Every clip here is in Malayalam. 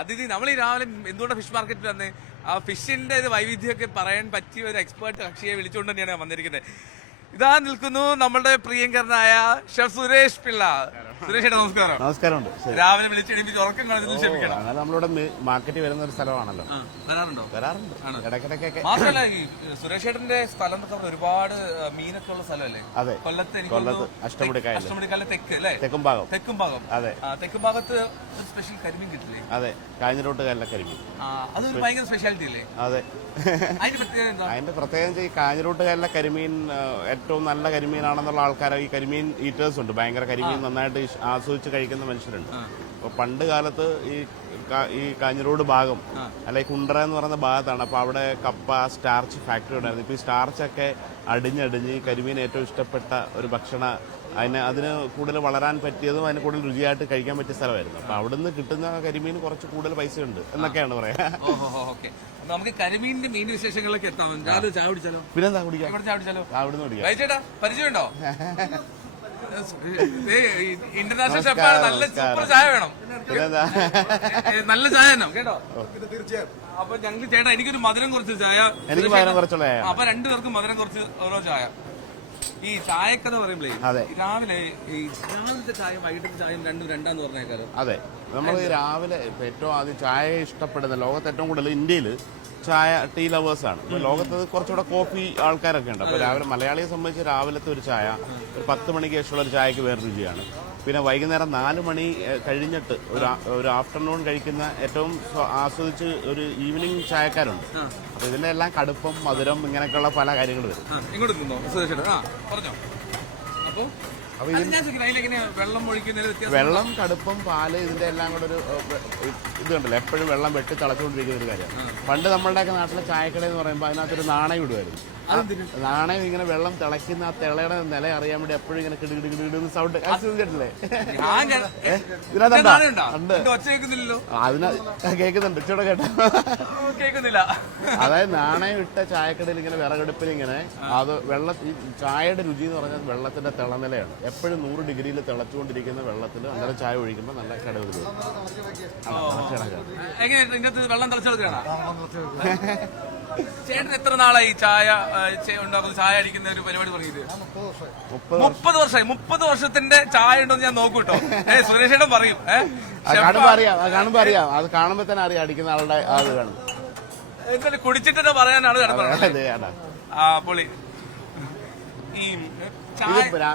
അതിഥി നമ്മൾ ഈ രാവിലെ എന്തുകൊണ്ടാണ് ഫിഷ് മാർക്കറ്റിൽ വന്ന് ആ ഫിഷിന്റെ വൈവിധ്യമൊക്കെ പറയാൻ പറ്റിയ ഒരു എക്സ്പേർട്ട് കക്ഷിയെ വിളിച്ചുകൊണ്ട് തന്നെയാണ് വന്നിരിക്കുന്നത്. ഇതാ നിൽക്കുന്നു നമ്മളുടെ പ്രിയങ്കരനായ ഷെഫ് സുരേഷ് പിള്ള. സുരേഷ് ഏട്ടാ നമസ്കാരം. നമസ്കാരമുണ്ട്. രാവിലെ വിളിച്ചെടുപ്പിച്ച് ഉറക്കം കളഞ്ഞതിൽ ക്ഷമിക്കണം. നമ്മളിവിടെ മാർക്കറ്റിൽ വരുന്ന ഒരു സ്ഥലമാണല്ലോ. വരാറുണ്ടോ? വരാറുണ്ട് ഇടയ്ക്കിടയ്ക്കൊക്കെ. മാത്രമല്ല ഈ സുരേഷ് ഏട്ടന്റെ സ്ഥലം എന്നൊക്കെ ഒരുപാട് മീനൊക്കെ ഉള്ള സ്ഥലമല്ലേ? അതെ, കൊല്ലത്ത് അഷ്ടമുടിക്കായൽ തെക്ക് അല്ലേ? തെക്കും ഭാഗം. അതെ, തെക്കും ഭാഗത്ത് സ്പെഷ്യൽ കരിമീൻ കിട്ടില്ലേ? അതെ, കാഞ്ഞിരോട്ടുകാരിലെ കരിമീൻ. അതൊരു ഭയങ്കര സ്പെഷ്യാലിറ്റി അല്ലേ? അതെ, അതിന്റെ പ്രത്യേകത ഈ കാഞ്ഞിരോട്ടുകാരിലെ കരിമീൻ ഏറ്റവും നല്ല കരിമീനാണെന്നുള്ള ആൾക്കാർ, ഈ കരിമീൻ ഈറ്റേഴ്സ് ഉണ്ട്, ഭയങ്കര കരിമീൻ നന്നായിട്ട് ആസ്വദിച്ച് കഴിക്കുന്ന മനുഷ്യരുണ്ട്. അപ്പൊ പണ്ട് കാലത്ത് ഈ കാഞ്ഞിരോട് ഭാഗം അല്ലെ കുണ്ടറ എന്ന് പറയുന്ന ഭാഗത്താണ്. അപ്പൊ അവിടെ കപ്പ സ്റ്റാർച്ച് ഫാക്ടറി ഉണ്ടായിരുന്നു. ഇപ്പൊ ഈ സ്റ്റാർച്ചൊക്കെ അടിഞ്ഞടിഞ്ഞ് ഈ കരിമീൻ ഏറ്റവും ഇഷ്ടപ്പെട്ട ഒരു അതിന് കൂടുതൽ വളരാൻ പറ്റിയതും അതിന് കൂടുതൽ രുചിയായിട്ട് കഴിക്കാൻ പറ്റിയ സ്ഥലമായിരുന്നു. അപ്പൊ അവിടുന്ന് കിട്ടുന്ന കരിമീൻ കുറച്ച് കൂടുതൽ പൈസ ഉണ്ട് എന്നൊക്കെയാണ് പറയാ. നമുക്ക് കരിമീനിന്റെ മീൻ വിശേഷങ്ങളിലേക്ക് എത്താം. ചായ കുടിച്ചാലോ? പിന്നെന്താ കുടിക്കാം? അവിടുന്ന് കുടിക്കാം. പരിചയമുണ്ടോ? ഇന്റർനാഷണൽ ഷെഫാണ്. നല്ല സൂപ്പർ ചായ വേണം. നല്ല ചായ തന്നെ കേട്ടോ. തീർച്ചയായും. അപ്പൊ ഞങ്ങൾക്ക് ചേട്ടാ എനിക്കൊരു മധുരം കുറച്ച് ചായ. എനിക്ക് മധുരം കുറച്ചുള്ള ചായ. അപ്പൊ രണ്ടുപേർക്കും മധുരം കുറച്ച് ഓരോ ചായ. ഈ ചായക്കഥ പറയുമ്പോഴേ രാവിലത്തെ ചായയും വൈകിട്ടത്തെ ചായയും രണ്ടാന്ന് പറഞ്ഞേക്കാലോ. അതെ, നമ്മൾ രാവിലെ ഏറ്റവും ആദ്യം ചായ ഇഷ്ടപ്പെടുന്ന ലോകത്ത് ഏറ്റവും കൂടുതൽ ഇന്ത്യയിൽ ചായ ടീ ലവേഴ്സാണ്. ഇപ്പൊ ലോകത്ത് കുറച്ചുകൂടെ കോഫി ആൾക്കാരൊക്കെ ഉണ്ട്. അപ്പൊ രാവിലെ മലയാളിയെ സംബന്ധിച്ച് രാവിലത്തെ ഒരു ചായ ഒരു 10 മണിക്ക് ശേഷമുള്ള ഒരു ചായക്ക് വേറെ രുചിയാണ്. പിന്നെ വൈകുന്നേരം 4 മണി കഴിഞ്ഞിട്ട് ഒരു ആഫ്റ്റർനൂൺ കഴിക്കുന്ന ഏറ്റവും ആസ്വദിച്ച് ഒരു ഈവനിങ് ചായക്കാരുണ്ട്. അപ്പൊ ഇതിന്റെ എല്ലാം കടുപ്പം, മധുരം, ഇങ്ങനെയൊക്കെയുള്ള പല കാര്യങ്ങൾ വരും. വെള്ളം, കടുപ്പം, പാല്, ഇതിന്റെ എല്ലാം കൂടെ ഒരു ഇത് കണ്ടല്ലോ. എപ്പോഴും വെള്ളം വെട്ടി തിളച്ചുകൊണ്ടിരിക്കുന്ന ഒരു കാര്യമാണ്. പണ്ട് നമ്മളുടെയൊക്കെ നാട്ടിലെ ചായക്കട എന്ന് പറയുമ്പോൾ അതിനകത്തൊരു നാണയം ഇടുമായിരുന്നു. നാണയം ഇങ്ങനെ വെള്ളം തിളയ്ക്കുന്ന ആ തിളയുടെ നില അറിയാൻ വേണ്ടി എപ്പോഴും ഇങ്ങനെ കിടുകിടുകിടുന്ന് സൗണ്ട് കേട്ടില്ലേ? കേൾക്കുന്നുണ്ട്. ഇച്ചൂടെ കേട്ടോ? അതായത് നാണയം ഇട്ട ചായക്കടയിൽ ഇങ്ങനെ വിറകടുപ്പിൽ ഇങ്ങനെ അത് ഈ ചായയുടെ രുചി എന്ന് പറഞ്ഞാൽ വെള്ളത്തിന്റെ തിളനിലയാണ്. എപ്പോഴും 100 ഡിഗ്രിയിൽ തിളച്ചുകൊണ്ടിരിക്കുന്ന വെള്ളത്തിൽ അന്നേരം ചായ ഒഴിക്കുമ്പോൾ നല്ല കടവ് വരും. വെള്ളം തിളച്ചെടുക്കണം. ചേട്ടൻ എത്ര നാളായി ചായ ഉണ്ടാക്കുന്ന, ചായ അടിക്കുന്ന ഒരു പരിപാടി തുടങ്ങിയത്? 30 വർഷമായി. 30 വർഷത്തിന്റെ ചായ ഉണ്ടോ ഞാൻ നോക്കൂട്ടോ. സുരേഷ് ചേട്ടൻ പറയും. കാണുമ്പോ അറിയാം, അത് കാണുമ്പോ തന്നെ അറിയാം അടിക്കുന്ന ആളുടെ അത് കാണും. എന്തായാലും കുടിച്ചിട്ട് പറയാനാണ് കിടക്കുന്നത്. പൊളി.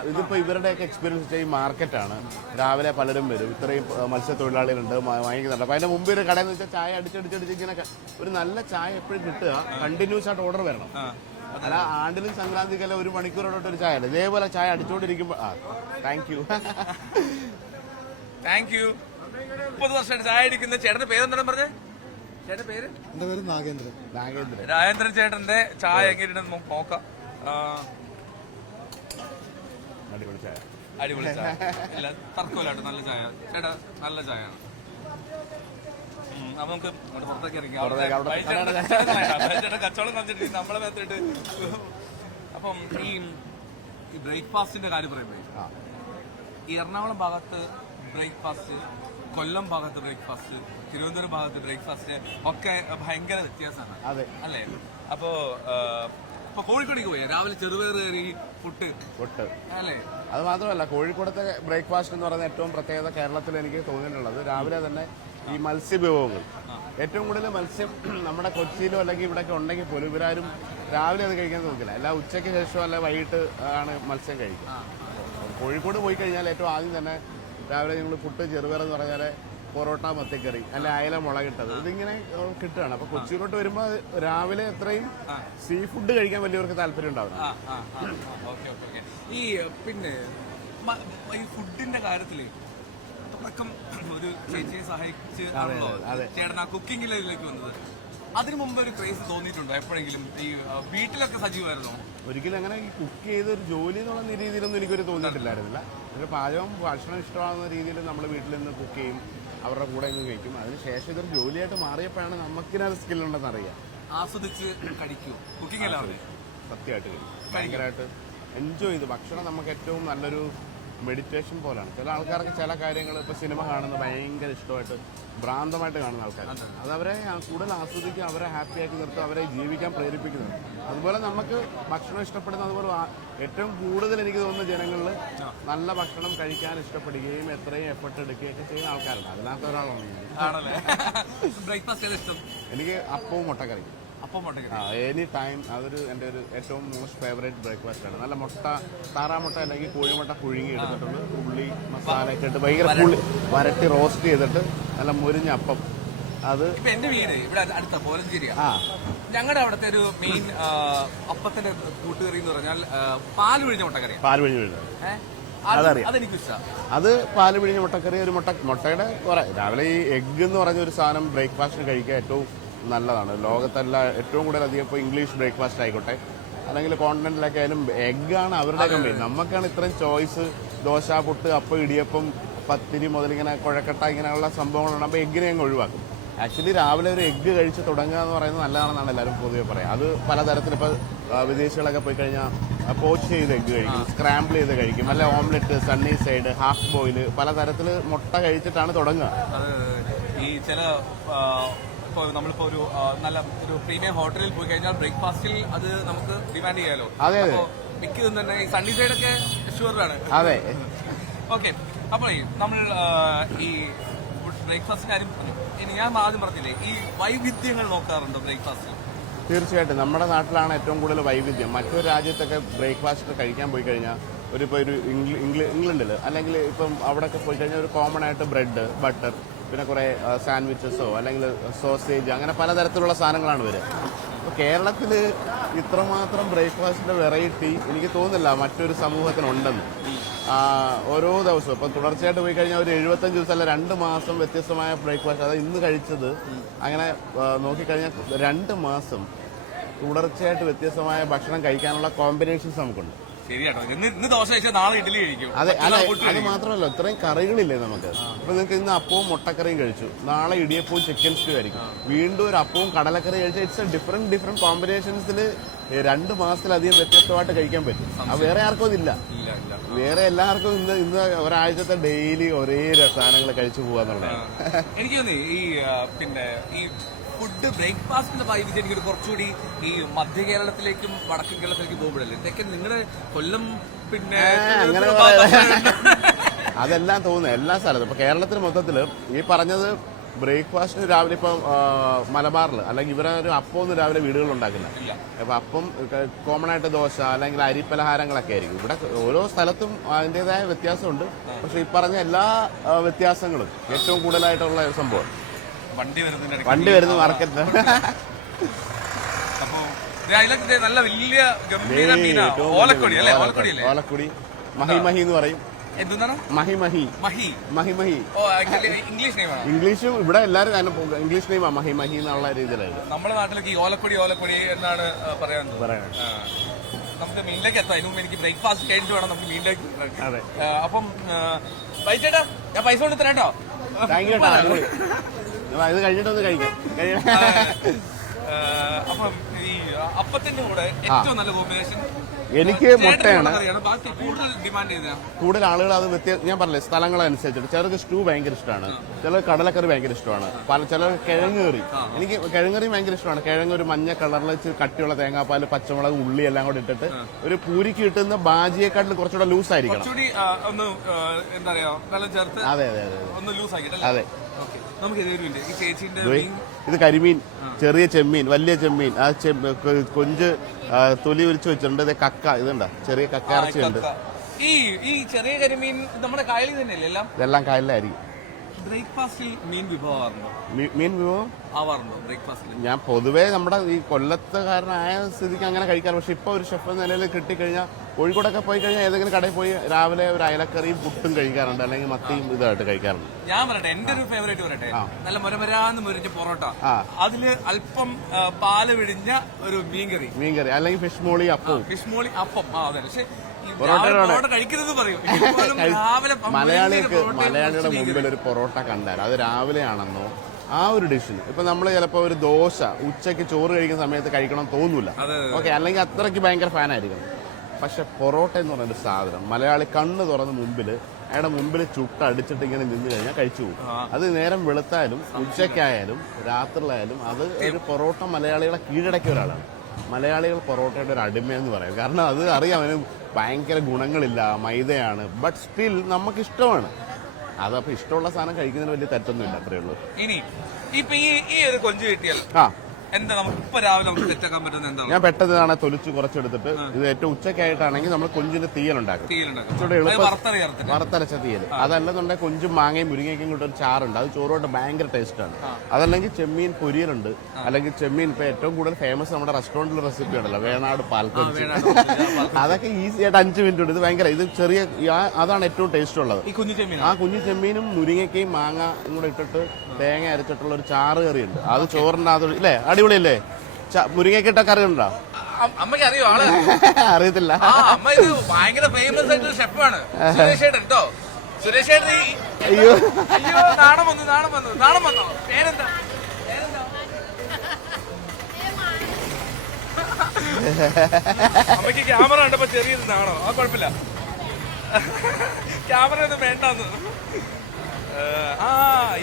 ഇതിപ്പോ ഇവരുടെയൊക്കെ എക്സ്പീരിയൻസ് ഈ മാർക്കറ്റാണ്. രാവിലെ പലരും വരും, ഇത്രയും മത്സ്യത്തൊഴിലാളികളുണ്ട്, വാങ്ങിക്കുന്നുണ്ട്. അപ്പൊ അതിന്റെ മുമ്പ് ഒരു കടയിൽ നിന്ന് വെച്ചാൽ ചായ അടിച്ചടിച്ചടിച്ച് ഇങ്ങനെ ഒരു നല്ല ചായ എപ്പോഴും കിട്ടുക. കണ്ടിന്യൂസ് ആയിട്ട് ഓർഡർ വരണം. അല്ല ആണ്ടിലും സംക്രാന്തിക്കല്ല 1 മണിക്കൂറോട്ട് ഒരു ചായ അല്ല. ഇതേപോലെ ചായ അടിച്ചോണ്ടിരിക്കുമ്പോ താങ്ക് യു. 30 വർഷമായിട്ട് ചായ അടിക്കുന്ന ചേട്ടന്റെ പേരെന്താണെന്ന് പറഞ്ഞേ? ചേട്ടന്റെ പേര്? എന്റെ പേര് നാഗേന്ദ്രൻ. രാജേന്ദ്രൻ ചേട്ടന്റെ ചായ എങ്ങനെയുണ്ടെന്ന് നോക്കാം. അടിപൊളി ചായ. ഇല്ല തർക്കമില്ലാട്ടോ, നല്ല ചായ ചേട്ടാ, നല്ല ചായയാണ്. അപ്പൊ നമുക്ക് പുറത്തേക്ക് ഇറങ്ങി കച്ചവടം കളിച്ചിട്ട് നമ്മളെ മേത്തിട്ട്. അപ്പം ഈ ബ്രേക്ക്ഫാസ്റ്റിന്റെ കാര്യം പറയുമ്പോ ഈ എറണാകുളം ഭാഗത്ത് ബ്രേക്ക്ഫാസ്റ്റ്, കൊല്ലം ഭാഗത്ത് ബ്രേക്ക്ഫാസ്റ്റ്, തിരുവനന്തപുരം ഭാഗത്ത് ബ്രേക്ക്ഫാസ്റ്റ് ഒക്കെ ഭയങ്കര വ്യത്യാസമാണ് അല്ലേ? അപ്പോ കോഴിക്കോടേക്ക് പോയി രാവിലെ ചെറുപയർ കയറി പുട്ട് അല്ലേ? അത് മാത്രമല്ല, കോഴിക്കോടത്തെ ബ്രേക്ക്ഫാസ്റ്റ് എന്ന് പറയുന്ന ഏറ്റവും പ്രത്യേകത കേരളത്തിൽ എനിക്ക് തോന്നിയിട്ടുള്ളത് രാവിലെ തന്നെ ഈ മത്സ്യവിഭവങ്ങൾ. ഏറ്റവും കൂടുതൽ മത്സ്യം നമ്മുടെ കൊച്ചിയിലോ അല്ലെങ്കിൽ ഇവിടെയൊക്കെ ഉണ്ടെങ്കിൽ പോലും ഇവരാരും രാവിലെ അത് കഴിക്കാൻ നോക്കില്ല. അല്ല ഉച്ചയ്ക്ക് ശേഷം അല്ല വൈകിട്ട് ആണ് മത്സ്യം കഴിക്കുക. കോഴിക്കോട് പോയി കഴിഞ്ഞാൽ ഏറ്റവും ആദ്യം തന്നെ രാവിലെ നിങ്ങൾ പുട്ട്, ചെറുപയർ എന്ന് പറഞ്ഞാൽ പൊറോട്ട, മത്തിക്കറി, അല്ലെ അയല മുളകിട്ടത്, ഇതിങ്ങനെ കിട്ടുകയാണ്. അപ്പൊ കൊച്ചിയിലോട്ട് വരുമ്പോ രാവിലെ എത്രയും സീ ഫുഡ് കഴിക്കാൻ വലിയവർക്ക് താല്പര്യം ഉണ്ടാവും. ഈ പിന്നെ ഈ ഫുഡിന്റെ കാര്യത്തില് തുടക്കം ഒരു ചേച്ചിയെ സഹായിച്ച് ചേട്ടൻ ആ കുക്കിങ്ങിലേക്ക് വന്നത്. അതിനു മുമ്പ് ഒരു ക്രേസ് തോന്നിയിട്ടുണ്ടോ എപ്പോഴെങ്കിലും? ഈ വീട്ടിലൊക്കെ സജീവമായിരുന്നോ? ഒരിക്കലും അങ്ങനെ ഈ കുക്ക് ചെയ്തൊരു ജോലി എന്നുള്ള രീതിയിലൊന്നും എനിക്കൊരു തോന്നിയിട്ടില്ലായിരുന്നില്ല. ഒരു ഭക്ഷണം ഇഷ്ടമാകുന്ന രീതിയിൽ നമ്മൾ വീട്ടിൽ നിന്ന് കുക്ക് ചെയ്യും, അവരുടെ കൂടെ ഇങ്ങ് കഴിക്കും. അതിനുശേഷം ഇതൊരു ജോലിയായിട്ട് മാറിയപ്പോഴാണ് നമുക്കിനത് സ്കില്ലുണ്ടെന്ന് അറിയാം. ആസ്വദിച്ച് കഴിക്കും കുക്കിംഗ്. സത്യമായിട്ട് കഴിക്കും, ഭയങ്കരമായിട്ട് എൻജോയ് ചെയ്ത്. ഭക്ഷണം നമുക്ക് ഏറ്റവും നല്ലൊരു മെഡിറ്റേഷൻ പോലാണ്. ചില ആൾക്കാർക്ക് ചില കാര്യങ്ങൾ ഇപ്പോൾ സിനിമ കാണുന്നത് ഭയങ്കര ഇഷ്ടമായിട്ട് ഭ്രാന്തമായിട്ട് കാണുന്ന ആൾക്കാർ, അത് അവരെ കൂടുതൽ ആസ്വദിക്കുക, അവരെ ഹാപ്പിയാക്കി നിർത്തുക, അവരെ ജീവിക്കാൻ പ്രേരിപ്പിക്കുന്നത്. അതുപോലെ നമുക്ക് ഭക്ഷണം ഇഷ്ടപ്പെടുന്ന, അതുപോലെ ഏറ്റവും കൂടുതൽ എനിക്ക് തോന്നുന്ന ജനങ്ങളിൽ നല്ല ഭക്ഷണം കഴിക്കാൻ ഇഷ്ടപ്പെടുകയും എത്രയും എഫർട്ട് എടുക്കുകയൊക്കെ ചെയ്യുന്ന ആൾക്കാരുണ്ട്. അതിനകത്ത് ഒരാളാണ് എനിക്ക് അപ്പവും മുട്ടക്കറി. എനി ടൈം അതൊരു എൻ്റെ ഒരു ഏറ്റവും മോസ്റ്റ് ഫേവറേറ്റ് ബ്രേക്ക്ഫാസ്റ്റ് ആണ്. നല്ല മുട്ട, താറാമുട്ട അല്ലെങ്കിൽ കോഴിമുട്ട പുഴുങ്ങി എടുത്തിട്ടുണ്ട്, ഉള്ളി മസാലയൊക്കെ ഇട്ട് ഭയങ്കര വരട്ടി റോസ്റ്റ് ചെയ്തിട്ട് നല്ല മുരിഞ്ഞ അപ്പം. അത് എന്റെ വീട് ഇവിടെ അടുത്ത പോലഞ്ചേരിയ. ഞങ്ങളുടെ അവിടുത്തെ ഒരു മെയിൻ അപ്പത്തിന്റെ കൂട്ടുകറി എന്ന് പറഞ്ഞാൽ പാല് പിഴിഞ്ഞ മുട്ടക്കറി. പാല് പിഴിഞ്ഞ അതറിയാം, അതെനിക്ക് ഇഷ്ടമാണ്. അത് പാല് പിഴിഞ്ഞ മുട്ടക്കറി. ഒരു മുട്ടയുടെ രാവിലെ ഈ എഗ്ഗ് എന്ന് പറഞ്ഞ ഒരു സാധനം ബ്രേക്ക്ഫാസ്റ്റിന് കഴിക്കാൻ ഏറ്റവും നല്ലതാണ്. ലോകത്തല്ല ഏറ്റവും കൂടുതൽ അധികം ഇപ്പോൾ ഇംഗ്ലീഷ് ബ്രേക്ക്ഫാസ്റ്റ് ആയിക്കോട്ടെ അല്ലെങ്കിൽ കോണ്ടിനെന്റിലൊക്കെ ആയാലും എഗ്ഗാണ് അവരുടെ കമ്പനി. നമുക്കാണ് ഇത്രയും ചോയ്സ്. ദോശ, പുട്ട്, അപ്പം, ഇടിയപ്പം, പത്തിരി മുതൽ ഇങ്ങനെ കുഴക്കട്ട ഇങ്ങനെയുള്ള സംഭവങ്ങളുണ്ട്. അപ്പോൾ എഗ്ഗിനെ അങ്ങ് ഒഴിവാക്കും. ആക്ച്വലി രാവിലെ ഒരു എഗ്ഗ് കഴിച്ച് തുടങ്ങുക എന്ന് പറയുന്നത് നല്ലതാണെന്നാണ് എല്ലാവരും പൊതുവെ പറയാം. അത് പലതരത്തിൽ ഇപ്പോൾ വിദേശികളൊക്കെ പോയി കഴിഞ്ഞാൽ പോച്ച് ചെയ്ത് എഗ്ഗ് കഴിക്കും, സ്ക്രാമ്പിൾ ചെയ്ത് കഴിക്കും, അല്ലെ omelette, sunny side, half boil, പലതരത്തിൽ മുട്ട കഴിച്ചിട്ടാണ് തുടങ്ങുക. ഈ ചില ഇപ്പോൾ നമ്മളിപ്പോൾ ഒരു നല്ല ഒരു പ്രീമിയം ഹോട്ടലിൽ പോയി കഴിഞ്ഞാൽ ബ്രേക്ക്ഫാസ്റ്റിൽ അത് നമുക്ക് ഡിമാൻഡ് ചെയ്യാലോ. അതെ അതെ, മിക്കതും തന്നെ ഈ സണ്ണി സൈഡൊക്കെ ഷുവറാണ്. അതെ. ഓക്കെ, അപ്പോൾ നമ്മൾ ഈ ബ്രേക്ക്ഫാസ്റ്റ് കാര്യം പറഞ്ഞു. ഇനി ഞാൻ ആദ്യം പറഞ്ഞില്ലേ, ഈ വൈവിധ്യങ്ങൾ നോക്കാറുണ്ടോ ബ്രേക്ക്ഫാസ്റ്റിൽ? തീർച്ചയായിട്ടും നമ്മുടെ നാട്ടിലാണ് ഏറ്റവും കൂടുതൽ വൈവിധ്യം. മറ്റൊരു രാജ്യത്തൊക്കെ ബ്രേക്ക്ഫാസ്റ്റ് കഴിക്കാൻ പോയി കഴിഞ്ഞാൽ ഇപ്പോൾ ഒരു ഇംഗ്ലണ്ടിൽ അല്ലെങ്കിൽ ഇപ്പം അവിടെയൊക്കെ പോയി കഴിഞ്ഞാൽ ഒരു കോമൺ ആയിട്ട് ബ്രെഡ്, ബട്ടർ, പിന്നെ കുറേ സാൻഡ്വിച്ചസോ അല്ലെങ്കിൽ സോസേജ്, അങ്ങനെ പലതരത്തിലുള്ള സാധനങ്ങളാണ് വരിക. അപ്പോൾ കേരളത്തിൽ ഇത്രമാത്രം ബ്രേക്ക്ഫാസ്റ്റിൻ്റെ വെറൈറ്റി എനിക്ക് തോന്നുന്നില്ല മറ്റൊരു സമൂഹത്തിനുണ്ടെന്ന്. ഓരോ ദിവസവും ഇപ്പം തുടർച്ചയായിട്ട് പോയി കഴിഞ്ഞാൽ ഒരു 75 ദിവസം അല്ല 2 മാസം വ്യത്യസ്തമായ ബ്രേക്ക്ഫാസ്റ്റ്. അതായത് ഇന്ന് കഴിച്ചത് അങ്ങനെ നോക്കിക്കഴിഞ്ഞാൽ 2 മാസം തുടർച്ചയായിട്ട് വ്യത്യസ്തമായ ഭക്ഷണം കഴിക്കാനുള്ള കോമ്പിനേഷൻസ് നമുക്കുണ്ട്. ശരിയാട്ടോ, ഇന്ന് ദോശ കഴിച്ചാൽ നാളെ ഇഡ്ഡലി കഴിക്കും. അതെ, അല്ല അത് മാത്രമല്ല, ഇത്രയും കറികളില്ലേ നമുക്ക്. ഇപ്പൊ നിങ്ങൾക്ക് ഇന്ന് അപ്പവും മുട്ടക്കറിയും കഴിച്ചു, നാളെ ഇടിയപ്പവും ചിക്കൻ സ്റ്റൂ ആയിരിക്കും, വീണ്ടും ഒരു അപ്പവും കടലക്കറി കഴിച്ചാൽ ഇറ്റ്സ് ഡിഫറെന്റ് കോമ്പിനേഷൻസിൽ 2 മാസത്തിലധികം വ്യത്യസ്തമായിട്ട് കഴിക്കാൻ പറ്റും. അത് വേറെ ആർക്കും അതില്ല. വേറെ എല്ലാവർക്കും ഇന്ന് ഒരാഴ്ചത്തെ ഡെയിലി ഒരേ സാധനങ്ങൾ കഴിച്ചു പോവാന്നുള്ളതാണ്. എനിക്ക് തോന്നി ഈ പിന്നെ ഈ ഫുഡ് ബ്രേക്ക്ഫാസ്റ്റിന്റെ വൈവിധ്യം എനിക്ക് കുറച്ചുകൂടി ഈ മധ്യ കേരളത്തിലേക്കും വടക്കൻ കേരളത്തിലേക്കും പോകുമ്പോഴല്ലേ. ഇതൊക്കെ നിങ്ങളുടെ കൊല്ലം പിന്നെ അതെല്ലാം തോന്നുന്നു എല്ലാ സ്ഥലത്തും. ഇപ്പൊ കേരളത്തിന് മൊത്തത്തിൽ ഈ പറഞ്ഞത് ബ്രേക്ക്ഫാസ്റ്റിന് രാവിലെ ഇപ്പം മലബാറിൽ അല്ലെങ്കിൽ ഇവരെ ഒരു അപ്പമൊന്നും രാവിലെ വീടുകളിൽ ഉണ്ടാക്കില്ല. അപ്പൊ അപ്പം കോമൺ ആയിട്ട് ദോശ അല്ലെങ്കിൽ അരിപ്പലഹാരങ്ങളൊക്കെ ആയിരിക്കും. ഇവിടെ ഓരോ സ്ഥലത്തും അതിൻ്റെതായ വ്യത്യാസമുണ്ട്. പക്ഷെ ഈ പറഞ്ഞ എല്ലാ വ്യത്യാസങ്ങളും ഏറ്റവും കൂടുതലായിട്ടുള്ള സംഭവം വണ്ടി വരുന്ന മാർക്കറ്റ്. നല്ല വലിയ ഗംഭീര മീനാ ഓലക്കൊടി അല്ലേ? ഓലക്കൊടി മഹി എന്ന് പറയും. എന്താണ് മഹി? ഇംഗ്ലീഷും ഇവിടെ എല്ലാരും ഇംഗ്ലീഷ് നെയ്മാ മഹി എന്നുള്ള രീതിയിലായിരുന്നു. നമ്മുടെ നാട്ടിലേക്ക് ഈ ഓലക്കൊടി എന്നാണ് പറയുന്നത്. നമുക്ക് മീനിലേക്ക് എത്താം. അതിന് മുമ്പ് എനിക്ക് ബ്രേക്ക്ഫാസ്റ്റ് കഴിഞ്ഞിട്ട് വേണം നമുക്ക് മീനിലേക്ക്. അപ്പം ചേട്ടാ, ഞാൻ പൈസ കൊണ്ട് തരാട്ടോ. താങ്ക് യു കേട്ടോ. ഇത് കഴിഞ്ഞിട്ടൊന്ന് കഴിക്കാം. അപ്പം ഈ അപ്പത്തിന്റെ കൂടെ ഏറ്റവും നല്ല കോമ്പിനേഷൻ എനിക്ക് മുട്ടയാണ്. കൂടുതൽ ആളുകൾ അത് ഞാൻ പറഞ്ഞില്ലേ സ്ഥലങ്ങളനുസരിച്ചിട്ട് ചിലർക്ക് സ്റ്റൂ ഭയങ്കര ഇഷ്ടമാണ്, ചിലർ കടലക്കറി ഭയങ്കര ഇഷ്ടമാണ്, ചിലർ കിഴങ്ങേറി. എനിക്ക് കിഴങ്ങറി ഭയങ്കര ഇഷ്ടമാണ്. കിഴങ്ങ് ഒരു മഞ്ഞ കളറിൽ കട്ടിയുള്ള തേങ്ങാപ്പാൽ, പച്ചമുളക്, ഉള്ളി എല്ലാം കൂടെ ഇട്ടിട്ട് ഒരു പൂരിക്ക് കിട്ടുന്ന ബാജിയെക്കാട്ടിൽ കുറച്ചുകൂടെ ലൂസ് ആയിരിക്കണം. അതെ അതെ അതെ അതെ. ഇത് കരിമീൻ, ചെറിയ ചെമ്മീൻ, വലിയ ചെമ്മീൻ, ആ കൊഞ്ച് തൊലി ഉരിച്ചു വെച്ചിട്ടുണ്ട്. ഇത് കക്ക, ഇതുണ്ട ചെറിയ കക്ക ഇറച്ചിയുണ്ട്. ഈ ചെറിയ കരിമീൻ നമ്മുടെ കായലിൽ തന്നെയല്ലേ? ഇതെല്ലാം കായലിലായിരിക്കും. ബ്രേക്ക്ഫാസ്റ്റിൽ മീൻ വിഭവം ആവാറുണ്ടോ ബ്രേക്ക്ഫാസ്റ്റിൽ? ഞാൻ പൊതുവേ നമ്മുടെ ഈ കൊല്ലത്തുകാരനായ സ്ഥിതിക്ക് അങ്ങനെ കഴിക്കാറ്. പക്ഷെ ഇപ്പൊ ഒരു ഷെഫ് എന്ന നിലയിൽ കിട്ടിക്കഴിഞ്ഞാൽ കോഴിക്കോടൊക്കെ പോയി കഴിഞ്ഞാൽ ഏതെങ്കിലും കടയിൽ പോയി രാവിലെ ഒരു അയലക്കറിയും പുട്ടും കഴിക്കാറുണ്ട്, അല്ലെങ്കിൽ മത്തിയും ഇതായിട്ട് കഴിക്കാറുണ്ട്. ഞാൻ പറയട്ടെ, എന്റെ ഒരു ഫേവറേറ്റ് പറയട്ടെ, നല്ല മൊരമരാന്ന് മുരിഞ്ഞ പൊറോട്ട, അതില് അല്പം പാല് പിഴിഞ്ഞ ഒരു മീൻകറി, അല്ലെങ്കിൽ ഫിഷ് മോളി അപ്പം. അതെ. പക്ഷെ മലയാളിയുടെ മുമ്പിൽ ഒരു പൊറോട്ട കണ്ടാൽ അത് രാവിലെയാണെന്നോ ആ ഒരു ഡിഷിന് ഇപ്പൊ നമ്മൾ ചിലപ്പോ ഒരു ദോശ ഉച്ചയ്ക്ക് ചോറ് കഴിക്കുന്ന സമയത്ത് കഴിക്കണം തോന്നൂല. ഓക്കെ, അല്ലെങ്കിൽ അത്രയ്ക്ക് ഭയങ്കര ഫാനായിരിക്കണം. പക്ഷെ പൊറോട്ട എന്ന് പറയുന്ന സാധനം മലയാളി കണ്ണ് തുറന്ന് മുമ്പിൽ അയാളുടെ മുമ്പിൽ ചുട്ടടിച്ചിട്ട് ഇങ്ങനെ നിന്ന് കഴിഞ്ഞാൽ കഴിച്ചു പോകും. അത് നേരം വെളുത്താലും ഉച്ചയ്ക്കായാലും രാത്രിയിലായാലും അത് ഒരു പൊറോട്ട മലയാളികളെ കീഴടക്കിയ ഒരാളാണ്. മലയാളികൾ പൊറോട്ടയുടെ ഒരു അടിമയെന്ന് പറയും. കാരണം അത് അറിയാം, അതിന് ഭയങ്കര ഗുണങ്ങളില്ല, മൈദയാണ്. ബട്ട് സ്റ്റിൽ നമുക്ക് ഇഷ്ടമാണ്. അതപ്പോൾ ഇഷ്ടമുള്ള സാധനം കഴിക്കുന്നതിന് വലിയ തെറ്റൊന്നുമില്ല, അത്രേ ഉള്ളൂ. ഇനി ഇപ്പൊ ഈ ഒരു കൊഞ്ച് കിട്ടിയാൽ എന്താ നമുക്ക് ഇപ്പൊ രാവിലെ നമുക്ക് സെറ്റാക്കാൻ പറ്റുന്ന എന്താണ്? ഞാൻ പെട്ടെന്ന് തൊലിച്ച് കുറച്ചെടുത്തിട്ട് ഇത് ഏറ്റവും ഉച്ചക്കായിട്ടാണെങ്കിൽ നമ്മൾ കൊഞ്ചിന്റെ തീയലുണ്ടാക്കും. ഇച്ചിരി വറുത്തരച്ച തീയൽ. അതല്ലെന്നുണ്ടെങ്കിൽ കൊഞ്ചും മാങ്ങയും മുരിങ്ങയ്ക്കും കൂടെ ഒരു ചാറുണ്ട്. അത് ചോറുകൊണ്ട് ഭയങ്കര ടേസ്റ്റാണ്. അതല്ലെങ്കിൽ ചെമ്മീൻ പൊരിയലുണ്ട്. അല്ലെങ്കിൽ ചെമ്മീൻ ഇപ്പൊ ഏറ്റവും കൂടുതൽ ഫേമസ് നമ്മുടെ റെസ്റ്റോറന്റിലെ റെസിപ്പി ഉണ്ടല്ലോ, വേണാട് പാൽക്കൊഞ്ച്. അതൊക്കെ ഈസി ആയിട്ട് 5 മിനിറ്റ് ഉണ്ട്. ഇത് ഭയങ്കര ഇത് ചെറിയ അതാണ് ഏറ്റവും ടേസ്റ്റ് ഉള്ളത്. ആ കുഞ്ഞു ചെമ്മീനും മുരിങ്ങയ്ക്കയും മാങ്ങ കൂടെ ഇട്ടിട്ട് തേങ്ങ അരച്ചിട്ടുള്ള ഒരു ചാറ് കറിയുണ്ട്. അത് ചോറിനകത്ത് ഇല്ലേ, അടിപൊളിയല്ലേ? മുരിങ്ങക്കിട്ട കറി ഉണ്ടോ? അമ്മയ്ക്ക് അറിയോ? ആള് അറിയത്തില്ല. അമ്മ ഇത് ഭയങ്കര ഫേമസ് ആയിട്ടുള്ള ഷെഫാണ് സുരേഷ് ഏട്ടൻ കേട്ടോ. സുരേഷ് ഏട്ടൻ അയ്യോ നാണം വന്നോ? പേരെന്താ? അമ്മയ്ക്ക് ക്യാമറ കണ്ടപ്പോ ചെറിയത് നാണോ? ആ കുഴപ്പമില്ല, ക്യാമറ ഒന്നും വേണ്ടെന്ന്.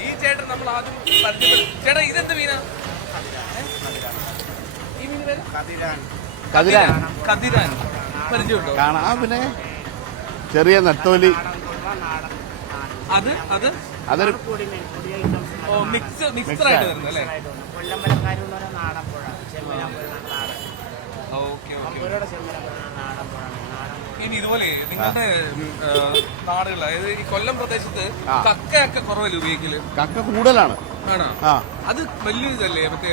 ഈ ചേട്ടൻ നമ്മൾ ആദ്യം ചേട്ടാ ഇതെന്ത് മീനാ? ഈ മീൻ പേര് കതിരാൻ. പരിചയമുണ്ടോ? കാണാം. പിന്നെ ചെറിയ നെത്തോലി. അതൊരു മിക്സർ ആയിട്ട് വരുന്നത് അല്ലേ? ഇനി ഇതുപോലെ നിങ്ങളുടെ നാടുകൾ, അതായത് ഈ കൊല്ലം പ്രദേശത്ത് കക്കയൊക്കെ കുറവല്ലേ ഉപയോഗിക്കല്? കക്ക കൂടുതലാണ്. അത് വലിയ ഇതല്ലേ? മറ്റേ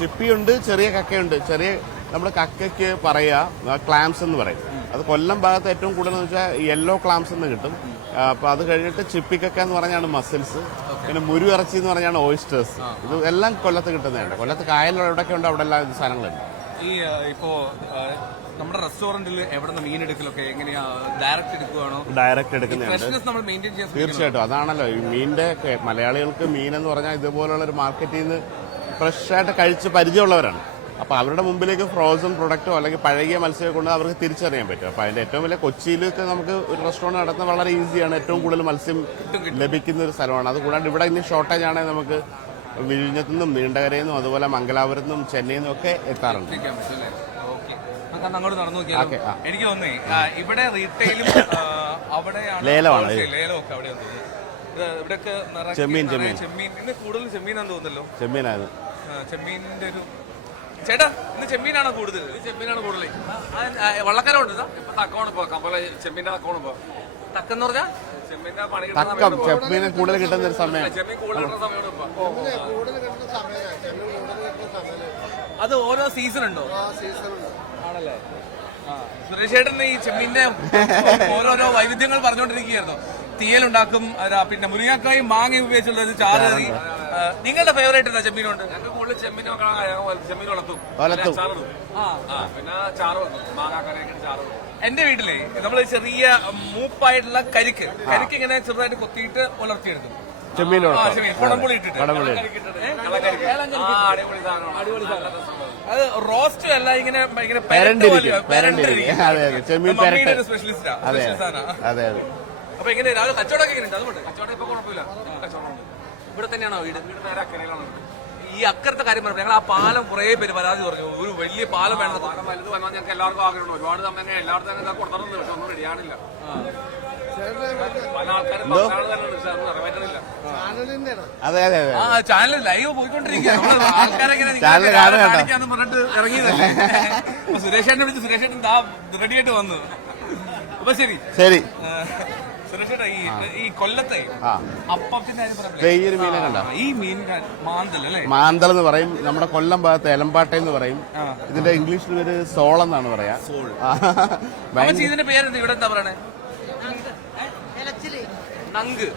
ചിപ്പിയുണ്ട്, ചെറിയ കക്കയുണ്ട്. ചെറിയ നമ്മുടെ കക്കയ്ക്ക് പറയാ ക്ലാംസ് എന്ന് പറയും. അത് കൊല്ലം ഭാഗത്ത് ഏറ്റവും കൂടുതൽ വെച്ചാൽ യെല്ലോ ക്ലാംസ് എന്ന് കിട്ടും. അപ്പൊ അത് കഴിഞ്ഞിട്ട് ചിപ്പിക്കക്ക എന്ന് പറഞ്ഞാണ് മസിൽസ്. പിന്നെ മുരു ഇറച്ചി എന്ന് പറഞ്ഞാണ് ഓയിസ്റ്റേഴ്സ്. ഇത് എല്ലാം കൊല്ലത്ത് കിട്ടുന്നതാണ്. കൊല്ലത്ത് കായൽ എവിടെയൊക്കെ ഉണ്ട് അവിടെ എല്ലാം ഇത് സാധനങ്ങളുണ്ട്. ഈ ഇപ്പോ നമ്മുടെ റെസ്റ്റോറന്റിൽ എവിടെ നിന്ന് മീൻ എടുക്കലൊക്കെ എങ്ങനെയാ? ഡയറക്റ്റ് എടുക്കുവാണോ? ഡയറക്റ്റ് എടുക്കുന്നുണ്ട് തീർച്ചയായിട്ടും. അതാണല്ലോ ഈ മീനിന്റെ മലയാളികൾക്ക് മീൻ എന്ന് പറഞ്ഞാൽ ഇതുപോലുള്ള ഒരു മാർക്കറ്റിൽ നിന്ന് ഫ്രഷ് ആയിട്ട് കഴിച്ച് പരിചയമുള്ളവരാണ്. അപ്പൊ അവരുടെ മുമ്പിലേക്ക് ഫ്രോസൺ പ്രൊഡക്റ്റോ അല്ലെങ്കിൽ പഴകിയ മത്സ്യമോ കൊണ്ട് അവർക്ക് തിരിച്ചറിയാൻ പറ്റും. അപ്പൊ അതിന്റെ ഏറ്റവും വലിയ കൊച്ചിയിലൊക്കെ നമുക്ക് ഒരു റെസ്റ്റോറന്റ് നടത്തുന്നത് വളരെ ഈസിയാണ്. ഏറ്റവും കൂടുതൽ മത്സ്യം ലഭിക്കുന്ന ഒരു സ്ഥലമാണ്. അതുകൂടാണ്ട് ഇവിടെ ഇനി ഷോർട്ടേജ് ആണെങ്കിൽ നമുക്ക് വിഴിഞ്ഞത്തു നിന്നും നീണ്ടകരയിൽ നിന്നും അതുപോലെ മംഗലാപുരത്തു നിന്നും ചെന്നൈയിൽ നിന്നും ഒക്കെ എത്താറുണ്ട്. അങ്ങോട്ട് നടന്നു നോക്കിയാൽ എനിക്ക് തോന്നേ ഇവിടെ റീറ്റെയിലും അവിടെയാണ് ലേലമാണ്. ലേലമൊക്കെ അവിടെയാണ്. ഇവിടെയൊക്കെ ചെമ്മീൻ ഇന്ന് കൂടുതൽ ചെമ്മീനാന്ന് തോന്നുന്നല്ലോ. ചെമ്മീനായിരുന്നു. ചെമ്മീനിന്റെ ഒരു ചേട്ടാ ഇന്ന് ചെമ്മീനാണോ കൂടുതൽ? ചെമ്മീനാണ് കൂടുതൽ. വള്ളക്കാരുണ്ട് ചെമ്മീന്റെ തക്കെന്ന് പറഞ്ഞാൽ ചെമ്മീന് കൂടുതൽ കിട്ടുന്ന ഒരു സമയം. അത് ഓരോ സീസൺ ഉണ്ടോ? ആണല്ലേ? സുരേഷ് ചേട്ടൻ ഈ ചെമ്മീന്റെ ഓരോരോ വൈവിധ്യങ്ങൾ പറഞ്ഞുകൊണ്ടിരിക്കുകയായിരുന്നു. തീയലുണ്ടാക്കും, പിന്നെ മുരിങ്ങക്കായും മാങ്ങയും ഉപയോഗിച്ചുള്ള ചാറ് കറി. നിങ്ങളുടെ ഫേവറേറ്റ് എന്താ ചെമ്മീനുണ്ട്? ഞങ്ങൾക്ക് കൂടുതൽ ചെമ്മീൻ ചെമ്മീൻ വളർത്തും, പിന്നെ ചാറ് വെക്കും, മാങ്ങാക്കറിയൊക്കെ ചാറ്. എന്റെ വീട്ടിലെ നമ്മള് ചെറിയ മൂപ്പായിട്ടുള്ള കരിക്ക് ഇങ്ങനെ ചെറുതായിട്ട് കൊത്തിയിട്ട് വളർത്തിയെടുക്കും. കുടംപുളി ഇട്ടിട്ട് അത് റോസ്റ്റ് അല്ല, ഇങ്ങനെ സ്പെഷ്യലിസ്റ്റാ. അപ്പൊ എങ്ങനെ കച്ചവടമൊക്കെ എങ്ങനെയുണ്ട്? അതുകൊണ്ട് കച്ചവടം ഇപ്പൊ കുഴപ്പമില്ല, കച്ചവടം ഇവിടെ തന്നെയാണോ വീട്? നേരെ അക്കരയിലാണ്. ഈ അക്കരത്തെ കാര്യം പറഞ്ഞു. ഞങ്ങൾ ആ പാലം കുറെ പേര് പരാതി പറഞ്ഞു, ഒരു വലിയ പാലം വേണം. പാലം വലുത് വന്നാൽ ഞങ്ങൾക്ക് എല്ലാവർക്കും ആഗ്രഹമുണ്ട്. ഒരുപാട് തന്നെ എല്ലായിടത്തും തന്നെ കൊടുത്തിട്ടുണ്ട്, പക്ഷെ ഒന്നും റെഡിയാണില്ല. പല ആൾക്കാരും നിറവേറ്റുന്നില്ല. ആ ചാനൽ ലൈവ് പോയിക്കൊണ്ടിരിക്കുകയാണ്. ആൾക്കാരെങ്ങനെ കാണിക്കാന്ന് പറഞ്ഞിട്ട് ഇറങ്ങിയതല്ലേ. സുരേഷേട്ടനെ വിളിച്ച് സുരേഷേട്ടൻ റെഡി ആയിട്ട് വന്നു. അപ്പൊ ശരി സുരേഷേട്ടാ, ഈ കൊല്ലത്തെ അപ്പത്തിന്റെ മീനെ കണ്ട ഈ മീൻ മാന്തൽ അല്ലേ? മാന്തൽ എന്ന് പറയും. നമ്മുടെ കൊല്ലം ഭാഗത്ത് എലമ്പാട്ട എന്ന് പറയും. ഇതിന്റെ ഇംഗ്ലീഷിൽ പേര് സോൾ എന്നാണ് പറയാ. ഇതിന്റെ പേരെന്താ ഇവിടെ എന്താ പറയണേ? നങ്ക്.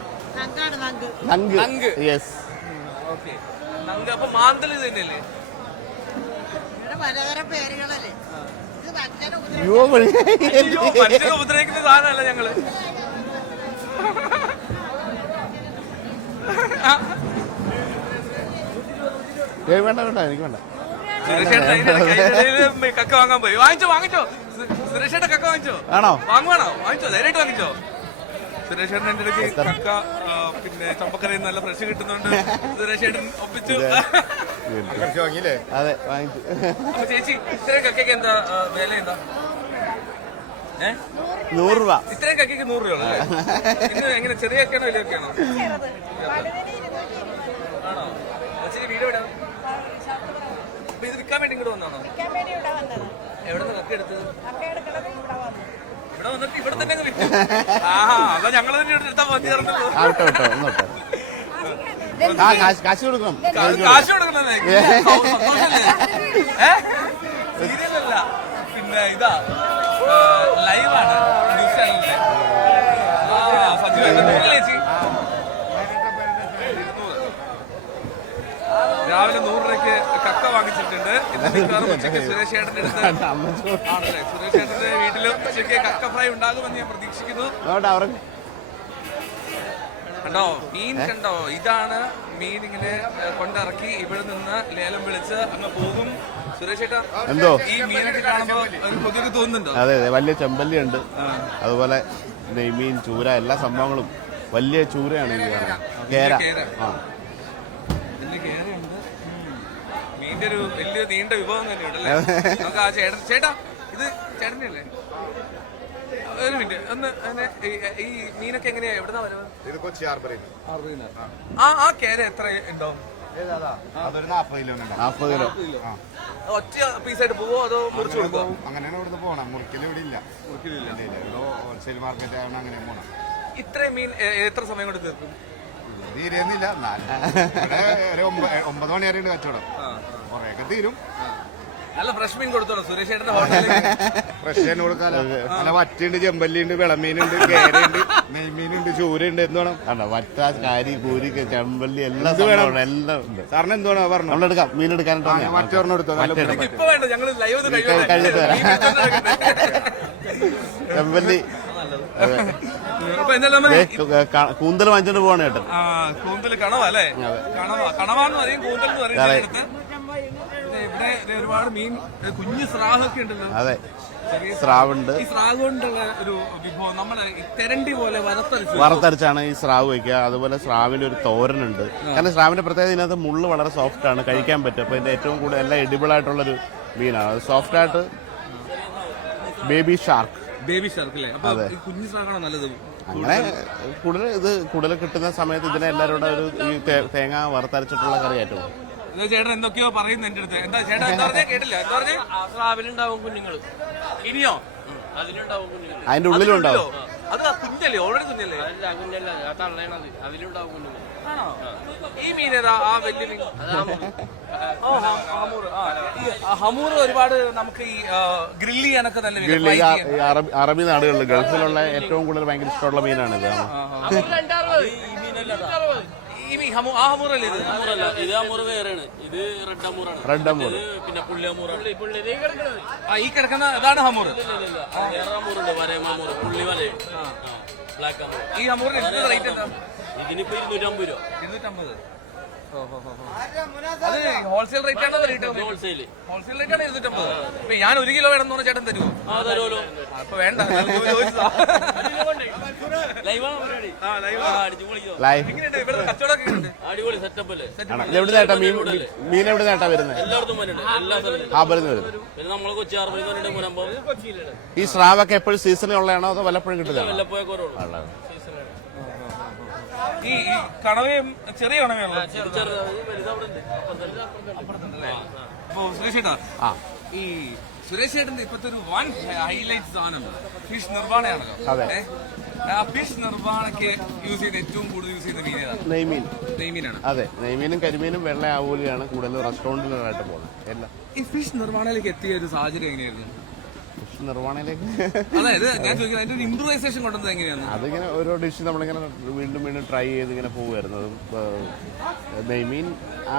യെസ്. ഓക്കെ, നങ്ക്. അപ്പൊ മാന്തൽ ഇത് തന്നെയല്ലേ? മനുഷ്യനെ ഉപദ്രവിക്കുന്ന സാധനമല്ല ഞങ്ങള്. വേണ്ട എനിക്ക് വേണ്ട. കക്ക വാങ്ങാൻ പോയി. വാങ്ങിച്ചോ സുരേഷേട്ടൻ കക്ക വാങ്ങിച്ചോ? ആണോ? വാങ്ങുവാണോ? വാങ്ങിച്ചോ? ധൈര്യമായിട്ട് വാങ്ങിച്ചോ? സുരേഷേട്ടൻ എന്റെ അടുത്ത് കക്ക പിന്നെ ചമ്പക്കരയിൽ നല്ല ഫ്രഷ് കിട്ടുന്നുണ്ട്. സുരേഷേട്ടൻ ഒപ്പിച്ചു. അതെ, വാങ്ങിച്ചു. അപ്പൊ ചേച്ചി ഇത്രയും കക്കയ്ക്ക് എന്താ വില എന്താ? 100 രൂപ. ഇത്രയും കക്കയ്ക്ക് 100 രൂപ. ഇന്ന് എങ്ങനെ ചെറിയ കക്കയാണോ വലിയ കക്കയാണോ? ആണോ? ചേച്ചി വീട് എവിടെ? അപ്പൊ ഇത് വിൽക്കാൻ വേണ്ടി ഇങ്ങോട്ട് വന്നാണോ? എവിടെ നിന്ന് കക്ക എടുത്തത്? ഇവിടെ വന്നിട്ട് ഇവിടെ തന്നെ വിൽക്കും. ആഹാ, അതാ ഞങ്ങൾ തന്നെ എടുത്താ മതി. കാശ് കൊടുക്കണം. കാശ് കൊടുക്കണല്ലേ? സീരിയലല്ല, പിന്നെ ഇതാ ലൈവാണ് ന്യൂസ് ചാനലിലെ. ചേച്ചി രാവിലെ 100 രൂപയ്ക്ക് കക്ക വാങ്ങിച്ചിട്ടുണ്ട്. ഇത് മിക്കവാറും ഉച്ചയ്ക്ക് സുരേഷ് ചേട്ടന്റെ അടുത്ത് ആണല്ലേ? സുരേഷ് ചേട്ടന്റെ വീട്ടിലും ഉച്ചയ്ക്ക് കക്ക ഫ്രൈ ഉണ്ടാകുമെന്ന് ഞാൻ പ്രതീക്ഷിക്കുന്നു. കണ്ടോ മീൻ? കണ്ടോ, ഇതാണ് മീൻ. ഇങ്ങനെ കൊണ്ടിറക്കി ഇവിടെ നിന്ന് ലേലം വിളിച്ച് അങ്ങ് പോകും. സുരേഷ് ചേട്ടാ, എന്തോ ഈ മീനൊക്കെ കാണുമ്പോ ഒരു കൊതിയൊക്കെ തോന്നുന്നുണ്ടോ? അതെ അതെ, വലിയ ചെമ്പല്ലി ഉണ്ട്, അതുപോലെ നെയ്മീൻ, ചൂര, എല്ലാ സംഭവങ്ങളും. വലിയ ചൂരയാണ് ഇത് കാണുന്നത്. കേര. വലിയ കേരയുണ്ട്. മീനിന്റെ ഒരു വലിയ നീണ്ട വിഭവം തന്നെയുണ്ടല്ലേ? നമുക്ക് ആ ചേട്ടാ ഇത് ചേട്ടൻ്റെ അല്ലേ? ഒരു മിനിറ്റ് ഒന്ന്. ഈ മീനൊക്കെ എങ്ങനെയാ? എവിടുന്നാ വരുന്നത്? ഇത് കൊച്ചി ഹാർബറിൽ. ആ കേര എത്ര ഉണ്ടാവും? അതൊരു 40 കിലോ. 40 കിലോ. ഒറ്റ പീസായിട്ട് പോവോ അതോ മുറിച്ചു കൊടുക്കോ? അങ്ങനെയാണ് ഇവിടുന്ന് പോകണം. മുറിക്കൽ ഇവിടെ ഇല്ല. ഹോൾസെയിൽ മാർക്കറ്റ് ആണ് അങ്ങനെ പോകണം. ഇത്രയും മീൻ എത്ര സമയം കൊണ്ട് തീർക്കും? തീരുന്നില്ല. ഇവിടെ ഒരു 9 മണി വരെ ഉണ്ട് കച്ചവടം. കുറെയൊക്കെ തീരും. നല്ല ഫ്രഷ് മീൻ കൊടുത്തോളൂ സുരേഷ് ചേട്ടന്റെ ഹോട്ടലിൽ. ഫ്രഷ് തന്നെ കൊടുക്കാലോ. നല്ല വറ്റുണ്ട്, ചെമ്പല്ലിയുണ്ട്, വിളമീനുണ്ട്, കേരയുണ്ട്, നെയ്മീനുണ്ട്, ചൂരയുണ്ട്. എന്ത് വേണം? വറ്റ, കാരി, കൂരി, ചെമ്പല്ലി എല്ലാം എല്ലാം ഉണ്ട്. സാറിന് എന്ത് വേണം പറഞ്ഞു? നമ്മളെടുക്കാം. മീൻ എടുക്കാനായിട്ട് മറ്റൊരെണ്ണം എടുത്തോ. ഇപ്പൊ വേണ്ട, ഞങ്ങൾ ലൈവ് കഴിഞ്ഞിട്ട് വരാം. ചെമ്പല്ലി കൂന്തൽ വാങ്ങിച്ചോണ്ട് പോവാണ് ചേട്ടൻ. കൂന്തൽ കണവ അല്ലേ? കണവാന്ന് പറയും, കൂന്തൽ എന്ന് പറയും. ഇവിടെ ഒരുപാട് മീൻ, കുഞ്ഞു സ്രാവൊക്കെ ഉണ്ടല്ലോ. അതെ, സ്രാവുണ്ട്. ഈ സ്രാവ് കൊണ്ടുള്ള ഒരു വിഭവം നമ്മുടെ തെരണ്ടി പോലെ വറുത്തരച്ചാണ് ഈ സ്രാവ് വയ്ക്കുക. അതുപോലെ സ്രാവിന്റെ ഒരു തോരനുണ്ട്. കാരണം സ്രാവിന്റെ പ്രത്യേകത ഇതിനകത്ത് മുള്ള് വളരെ സോഫ്റ്റ് ആണ്, കഴിക്കാൻ പറ്റും. അപ്പൊ ഇതിന്റെ ഏറ്റവും കൂടുതൽ എല്ലാം എഡിബിൾ ആയിട്ടുള്ളൊരു മീനാണ്. അത് സോഫ്റ്റ് ആയിട്ട്. ബേബി ഷാർക്ക് അല്ലേ? അപ്പൊ കുഞ്ഞു സ്രാവാണോ നല്ലത്? അങ്ങനെ കൂടുതൽ കിട്ടുന്ന സമയത്ത് ഇതിനെ എല്ലാവരും കൂടെ ഒരു ഈ തേങ്ങ വറുത്തരച്ചിട്ടുള്ള കറി ഏറ്റവും. ചേട്ടൻ എന്തൊക്കെയോ പറയുന്നു എന്റെ അടുത്ത്. എന്താ ചേട്ടാ എന്താ പറഞ്ഞേ? കേട്ടില്ല. എന്താ പറഞ്ഞേ? സ്രാവിലുണ്ടാവും കുഞ്ഞുങ്ങൾ. ഇനിയോ? അതിലുണ്ടാവും കുഞ്ഞുങ്ങൾ. അതിന്റെ ഉള്ളിലുണ്ടാവും. അത് കുഞ്ഞല്ലേ? ഓൾറെഡി കുഞ്ഞല്ലേ? അല്ല, കുഞ്ഞല്ല, തള്ളേണത്. അതിലുണ്ടാവും കുഞ്ഞുങ്ങൾ. ആണോ? ഈ മീൻ ഏതാ? ആ വലിയ മീൻ ഹമൂർ. ഒരുപാട് നമുക്ക് ഈ ഗ്രില്ല് ചെയ്യാനൊക്കെ നല്ല അറബി നാടുകളിൽ, ഗൾഫിലുള്ള ഏറ്റവും കൂടുതൽ ഭയങ്കര ഇഷ്ടമുള്ള മീനാണിത്. ഇത് അമൂർ വേറെയാണ്. ഇത് റെഡ് അമൂറാണ്. Red Amur. പിന്നെ പുള്ളി അമൂറാണ്. ഈ കിടക്കുന്ന ഇതാണ് ഹമൂർ. വേറെ അമൂറുണ്ട്, വരയമാമൂർ, പുള്ളി വരയും, ബ്ലാക്ക് അമൂർ. ഈ ഹമൂറിന് റേറ്റ് എന്താ? ഇതിനിപ്പോ 250 രൂപ. 250. അത് ഹോൾസെയിൽ റേറ്റ് ആണോ? ഹോൾസെയിൽ റേറ്റ് ആണ് 250. അപ്പൊ ഞാൻ 1 കിലോ വേണമെന്ന് പറഞ്ഞ ചേട്ടൻ തരുമോ? തരുമല്ലോ. അപ്പൊ വേണ്ട. ഇവിടെ കച്ചവടമൊക്കെ ഉണ്ട്. അടിപൊളി സെറ്റപ്പ് അല്ലേ? എവിടെ നേട്ടാ മീൻ എവിടെ നേട്ടാ വരുന്നത്? എല്ലായിടത്തും വരുന്നുണ്ട്, എല്ലാ സ്ഥലത്തും. പിന്നെ നമ്മള് കൊച്ചി ഹാർബറിൽ മുനമ്പോ. ഈ സ്രാവൊക്കെ എപ്പോഴും സീസണിൽ ഉള്ളതാണോ അതോ വല്ലപ്പോഴും കിട്ടില്ല? വല്ലപ്പോഴേ കുറവുള്ളൂ. ഈ കണവയും ചെറിയ കണവയാണല്ലോ. അപ്പൊ സുരേഷ് ചേട്ടാ, ഈ സുരേഷ് ചേട്ടന്റെ ഇപ്പത്തെ ഒരു വൺ ഹൈലൈറ്റ് സാധനം ഫിഷ് നിർവാണയാണല്ലോ. ആ ഫിഷ് നിർവാണയ്ക്ക് യൂസ് ചെയ്യുന്ന ഏറ്റവും കൂടുതൽ യൂസ് ചെയ്യുന്ന മീൻ ഏതാണ്? നെയ്മീനാണ്. അതെ, നെയ്മീനും കരിമീനും വെള്ള ആവൂലിയാണ് കൂടുതൽ റെസ്റ്റോറന്റിലായിട്ട് പോകുന്നത് എല്ലാം. ഈ ഫിഷ് നിർവാണയിലേക്ക് എത്തിയ ഒരു സാഹചര്യം എങ്ങനെയായിരുന്നു? നിർവ്വാണയിലേക്ക് അതായത് ഞാൻ ചോദിക്കുന്നത് അതിന്റെ ഒരു ഇംപ്രൂവൈസേഷൻ കൊണ്ടുവന്നത് എങ്ങനെയാണ്? അതിങ്ങനെ ഓരോ ഡിഷ് നമ്മളിങ്ങനെ വീണ്ടും ട്രൈ ചെയ്ത് ഇങ്ങനെ പോകുമായിരുന്നു. നെയ്മീൻ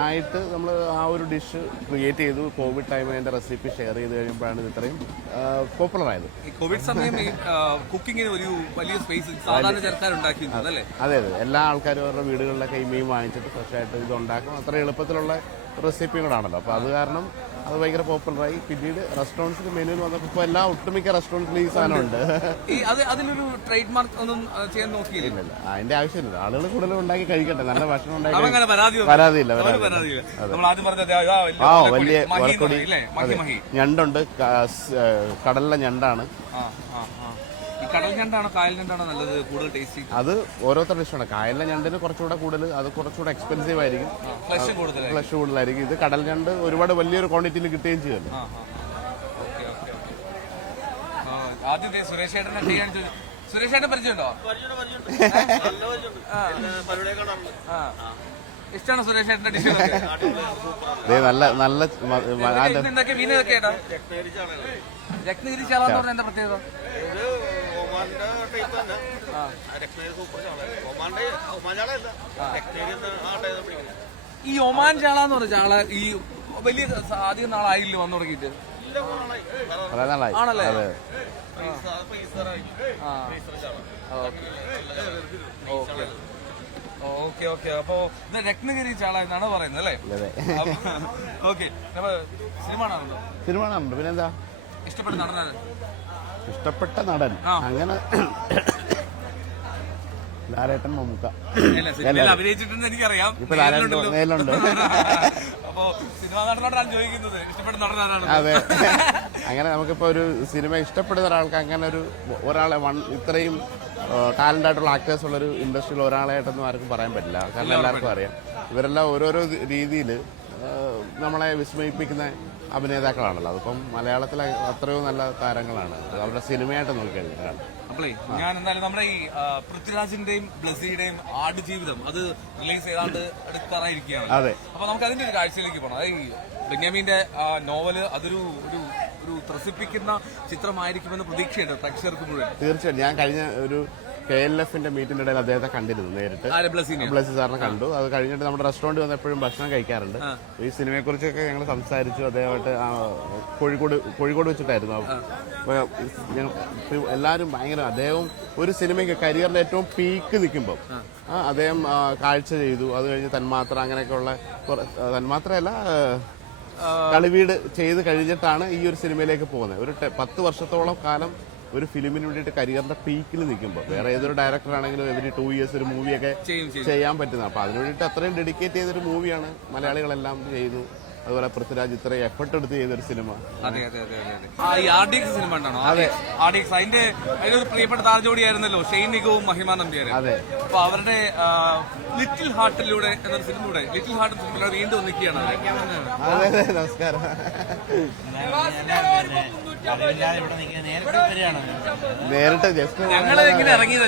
ആയിട്ട് നമ്മൾ ആ ഒരു ഡിഷ് ക്രിയേറ്റ് ചെയ്തു. കോവിഡ് ടൈമിൽ അതിന്റെ റെസിപ്പി ഷെയർ ചെയ്ത് കഴിയുമ്പോഴാണ് ഇത് ഇത്രയും പോപ്പുലർ ആയത്. ഈ കോവിഡ് സമയം കുക്കിങ്ങിന് ഒരു വലിയ സ്പേസ് സാധാരണ ചേർക്കാൻ ഉണ്ടാക്കിയിരുന്നത് അല്ലേ? അതെ, എല്ലാ ആൾക്കാരും അവരുടെ വീടുകളിലൊക്കെ ഈ മീൻ വാങ്ങിച്ചിട്ട് ഫ്രഷ് ആയിട്ട് ഇത് ഉണ്ടാക്കും. അത്ര എളുപ്പത്തിലുള്ള റെസിപ്പിയും കൂടെ ആണല്ലോ. അപ്പോൾ അത് കാരണം അത് ഭയങ്കര പോപ്പുലറായി. പിന്നീട് റെസ്റ്റോറൻറ്റ്സിൽ മെനുവിൽ വന്നപ്പോൾ ഇപ്പോൾ എല്ലാ ഒട്ടുമിക്ക റെസ്റ്റോറൻറ്റിലും ഈ സാധനം ഉണ്ട്. അതിലൊരു ട്രേഡ് മാർക്ക് ഒന്നും ചെയ്യാൻ നോക്കിയില്ല. അതിന്റെ ആവശ്യമില്ല. ആളുകൾ കൂടുതൽ ഉണ്ടാക്കി കഴിക്കട്ടെ, നല്ല ഭക്ഷണം ഉണ്ടാക്കി പരാതിയില്ല. വലിയ വർക്കൊടി ഞണ്ടുണ്ട്, കടലിലെ ഞണ്ടാണ്. കടൽ ഞണ്ടാണോ കായൽ ഞണ്ടാണോ നല്ലത്, കൂടുതൽ ടേസ്റ്റി? അത് ഓരോരുത്തരുടെ ഇഷ്ടമാണ്. കായലിലെ ഞണ്ടിന് കുറച്ചുകൂടെ കൂടുതൽ, അത് കുറച്ചുകൂടെ എക്സ്പെൻസീവ് ആയിരിക്കും, ഫ്ലഷ് കൂടുതലായിരിക്കും. ഇത് കടൽ ഞണ്ട് ഒരുപാട് വലിയൊരു ക്വാണ്ടിറ്റിയിൽ കിട്ടുകയും ചെയ്യുമല്ലോ. ആദ്യം സുരേഷ് ചേട്ടനെ ചെയ്യാൻ സുരേഷ് ചേട്ടൻ പരിചയമുണ്ടോ? ഇഷ്ടമാണോ സുരേഷ് ചേട്ടന്റെ ഡിഷുകളൊക്കെ? നല്ല നല്ല മീനൊക്കെ ഏട്ടാ? രത്നഗിരി ചാള എന്ന് പറഞ്ഞ എന്താ പ്രത്യേകത? ഈ ഒമാൻ ചാള എന്ന് പറഞ്ഞ ചാള ഈ വലിയ അധികം നാളായില്ല വന്നു തുടങ്ങിയിട്ട്? ആണല്ലേ? Okay okay. അപ്പൊ ഇത് രത്നഗിരി ചാള എന്നാണ് പറയുന്നത് അല്ലേ? ഓക്കെ. സിനിമ കാണാറുണ്ട്. പിന്നെന്താ ഇഷ്ടപ്പെട്ട നടനാണ്? ഇഷ്ടപ്പെട്ട നടൻ അങ്ങനെ ലാലേട്ടൻ, മമ്മൂക്ക അഭിനയിച്ചിട്ടുണ്ടെന്ന് എനിക്കറിയാം. ഇപ്പൊ നേരിലുണ്ട്. അപ്പൊ സിനിമ നടനോടാണ് ചോദിക്കുന്നത് ഇഷ്ടപ്പെട്ട നടനാണ്. അതെ, അങ്ങനെ നമുക്കിപ്പോ ഒരു സിനിമ ഇഷ്ടപ്പെടുന്ന ഒരാൾക്ക് അങ്ങനെ ഒരാളെ ഇത്രയും ടാലന്റ് ആയിട്ടുള്ള ആക്ടേഴ്സ് ഉള്ളൊരു ഇൻഡസ്ട്രിയിൽ ഒരാളായിട്ടൊന്നും ആർക്കും പറയാൻ പറ്റില്ല. കാരണം എല്ലാവർക്കും അറിയാം ഇവരെല്ലാം ഓരോരോ രീതിയിൽ നമ്മളെ വിസ്മയിപ്പിക്കുന്ന അഭിനേതാക്കളാണല്ലോ. അതിപ്പം മലയാളത്തിലെ അത്രയോ നല്ല താരങ്ങളാണ്, അവരുടെ സിനിമയായിട്ട് നോക്കിക്കഴിഞ്ഞാൽ. അപ്പളേ ഞാൻ എന്തായാലും നമ്മുടെ ഈ പൃഥ്വിരാജിന്റെയും ബ്ലസ്സിയുടെയും ആടുജീവിതം അത് റിലീസ് ചെയ്താണ്ട് എടുക്കാറായിരിക്കുകയാണ്. അതെ. അപ്പൊ നമുക്ക് അതിന്റെ ഒരു കാഴ്ചയിലേക്ക് പോകണം. അതായത് ഈ ബെന്യാമിന്റെ നോവല് അതൊരു ഒരു ഒരു ത്രസിപ്പിക്കുന്ന ചിത്രമായിരിക്കുമെന്ന് പ്രതീക്ഷയുണ്ട് പ്രേക്ഷകർക്ക് മുഴുവൻ. തീർച്ചയായും. ഞാൻ കഴിഞ്ഞ ഒരു KLFന്റെ മീറ്റിന്റെ ഇടയിൽ അദ്ദേഹത്തെ കണ്ടിരുന്നു നേരിട്ട്. ബ്ലസ്സി സാറിനെ കണ്ടു. അത് കഴിഞ്ഞിട്ട് നമ്മുടെ റെസ്റ്റോറന്റ് വന്നപ്പോഴും ഭക്ഷണം കഴിക്കാറുണ്ട്. ഈ സിനിമയെ കുറിച്ചൊക്കെ ഞങ്ങൾ സംസാരിച്ചു. അദ്ദേഹമായിട്ട് കോഴിക്കോട് വെച്ചിട്ടായിരുന്നു. എല്ലാവരും ഭയങ്കര അദ്ദേഹം ഒരു സിനിമയ്ക്ക് കരിയറിന്റെ ഏറ്റവും പീക്ക് നിൽക്കുമ്പോൾ അദ്ദേഹം കാഴ്ച ചെയ്തു. അത് കഴിഞ്ഞ് തന്മാത്ര അങ്ങനെയൊക്കെയുള്ള തന്മാത്രയല്ല കളിവീട് ചെയ്ത് കഴിഞ്ഞിട്ടാണ് ഈ ഒരു സിനിമയിലേക്ക് പോകുന്നത്. ഒരു 10 വർഷത്തോളം കാലം ഒരു ഫിലിമിന് വേണ്ടിയിട്ട് കരിയറിന്റെ പീക്കിൽ നിൽക്കുമ്പോൾ വേറെ ഏതൊരു ഡയറക്ടർ ആണെങ്കിലും എവരി 2 ഇയേഴ്സ് ഒരു മൂവിയൊക്കെ ചെയ്യാൻ പറ്റുന്നത്. അപ്പൊ അതിനു വേണ്ടിയിട്ട് അത്രയും ഡെഡിക്കേറ്റ് ചെയ്തൊരു മൂവിയാണ് മലയാളികളെല്ലാം ചെയ്തു. അതുപോലെ പൃഥ്വിരാജ് ഇത്രയും എഫർട്ട് എടുത്ത് ചെയ്തൊരു സിനിമ. അതിന്റെ ഒരു പ്രിയപ്പെട്ട താരജോഡിയായിരുന്നല്ലോ ഷെയ്ൻ നിഗവും മഹിമ നമ്പ്യാരും. അതെ. അപ്പൊ അവരുടെ ലിറ്റിൽ ഹാർട്ടിലൂടെ എന്നൊരു സിനിമയുടെ ലിറ്റിൽ ഹാർട്ട് സിനിമ വീണ്ടും ഒന്നിക്കുകയാണ്. അതെ, നമസ്കാരം. നേരിട്ട് ജസ്റ്റ് ഞങ്ങള് ഇങ്ങനെ ഇറങ്ങിയത്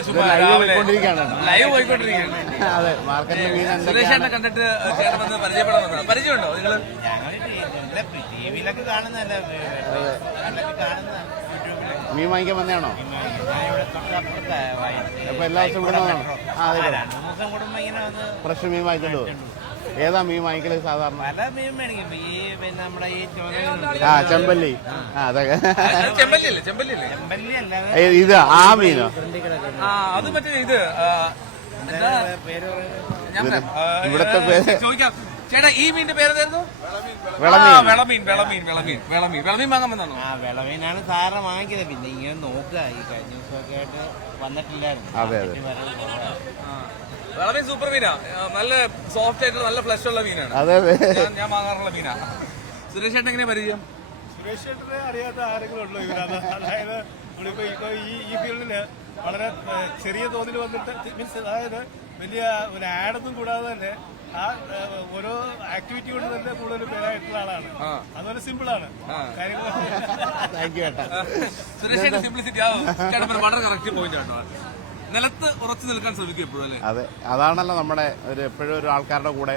ലൈവ് പോയിക്കൊണ്ടിരിക്കുകയാണ്. അതെ, മാർക്കറ്റിൽ സുരേഷേട്ടനെ കണ്ടിട്ട് ചേട്ടൻ പരിചയപ്പെടാൻ പരിചയമുണ്ടോ നിങ്ങള്? മീൻ വാങ്ങിക്കാൻ വന്നതാണോ? അപ്പൊ എല്ലാ ദിവസവും ഇവിടെ വന്നാണോ? ഫ്രഷ് മീൻ വാങ്ങിച്ചോണ്ടോ? ഏതാ മീൻ വാങ്ങിക്കല് സാധാരണ? ചെമ്പല്ലി. അതൊക്കെ ഇത് ആ മീനോ? അത് മറ്റേ ഇത് ഇവിടത്തെ പേര് ചോദിക്കാം. ചേട്ടാ ഈ മീനിന്റെ പേരെന്തായിരുന്നു? വെളമീൻ വാങ്ങാൻ വന്നാണോ? വെളമീനാണ് സാറിന് വാങ്ങിക്കുന്നത്. പിന്നെ ഇങ്ങനെ നോക്കുക ഈ കഴിഞ്ഞ ദിവസമൊക്കെ ആയിട്ട് വന്നിട്ടില്ലായിരുന്നു. അതെ. വെളമീൻ സൂപ്പർ മീനാ, നല്ല സോഫ്റ്റ് ആയിട്ട് നല്ല ഫ്ലഷ് ഉള്ള മീനാണ്. അതെ, ഞാൻ വാങ്ങാറുള്ള മീനാ. സുരേഷ് ചേട്ടൻ എങ്ങനെയാ പരിചയം? സുരേഷ് ചേട്ടനെ അറിയാത്ത ആരെങ്കിലും ഉള്ളൂ ഇതിനകത്ത്? അതായത് നമ്മളിപ്പോ ഈ ഫീൽഡില് വളരെ ചെറിയ തോതിൽ വന്നിട്ട് മീൻസ് അതായത് വലിയ ഒരു ആഡൊന്നും കൂടാതെ തന്നെ ആ ഓരോ ആക്ടിവിറ്റി കൊണ്ട് തന്നെ കൂടുതൽ പേരായിട്ടുള്ള ആളാണ്. അതുപോലെ സിമ്പിൾ ആണ് കാര്യങ്ങൾ. സുരേഷ് ചേട്ടൻ സിംപ്ലിസിറ്റി വളരെ കറക്റ്റ് പോയിന്റ് ആണോ? നിലത്ത് ഉറച്ചു നിൽക്കാൻ ശ്രമിക്കും എപ്പോഴും അല്ലേ? അതെ, അതാണല്ലോ നമ്മുടെ എപ്പോഴും ഒരു ആൾക്കാരുടെ കൂടെ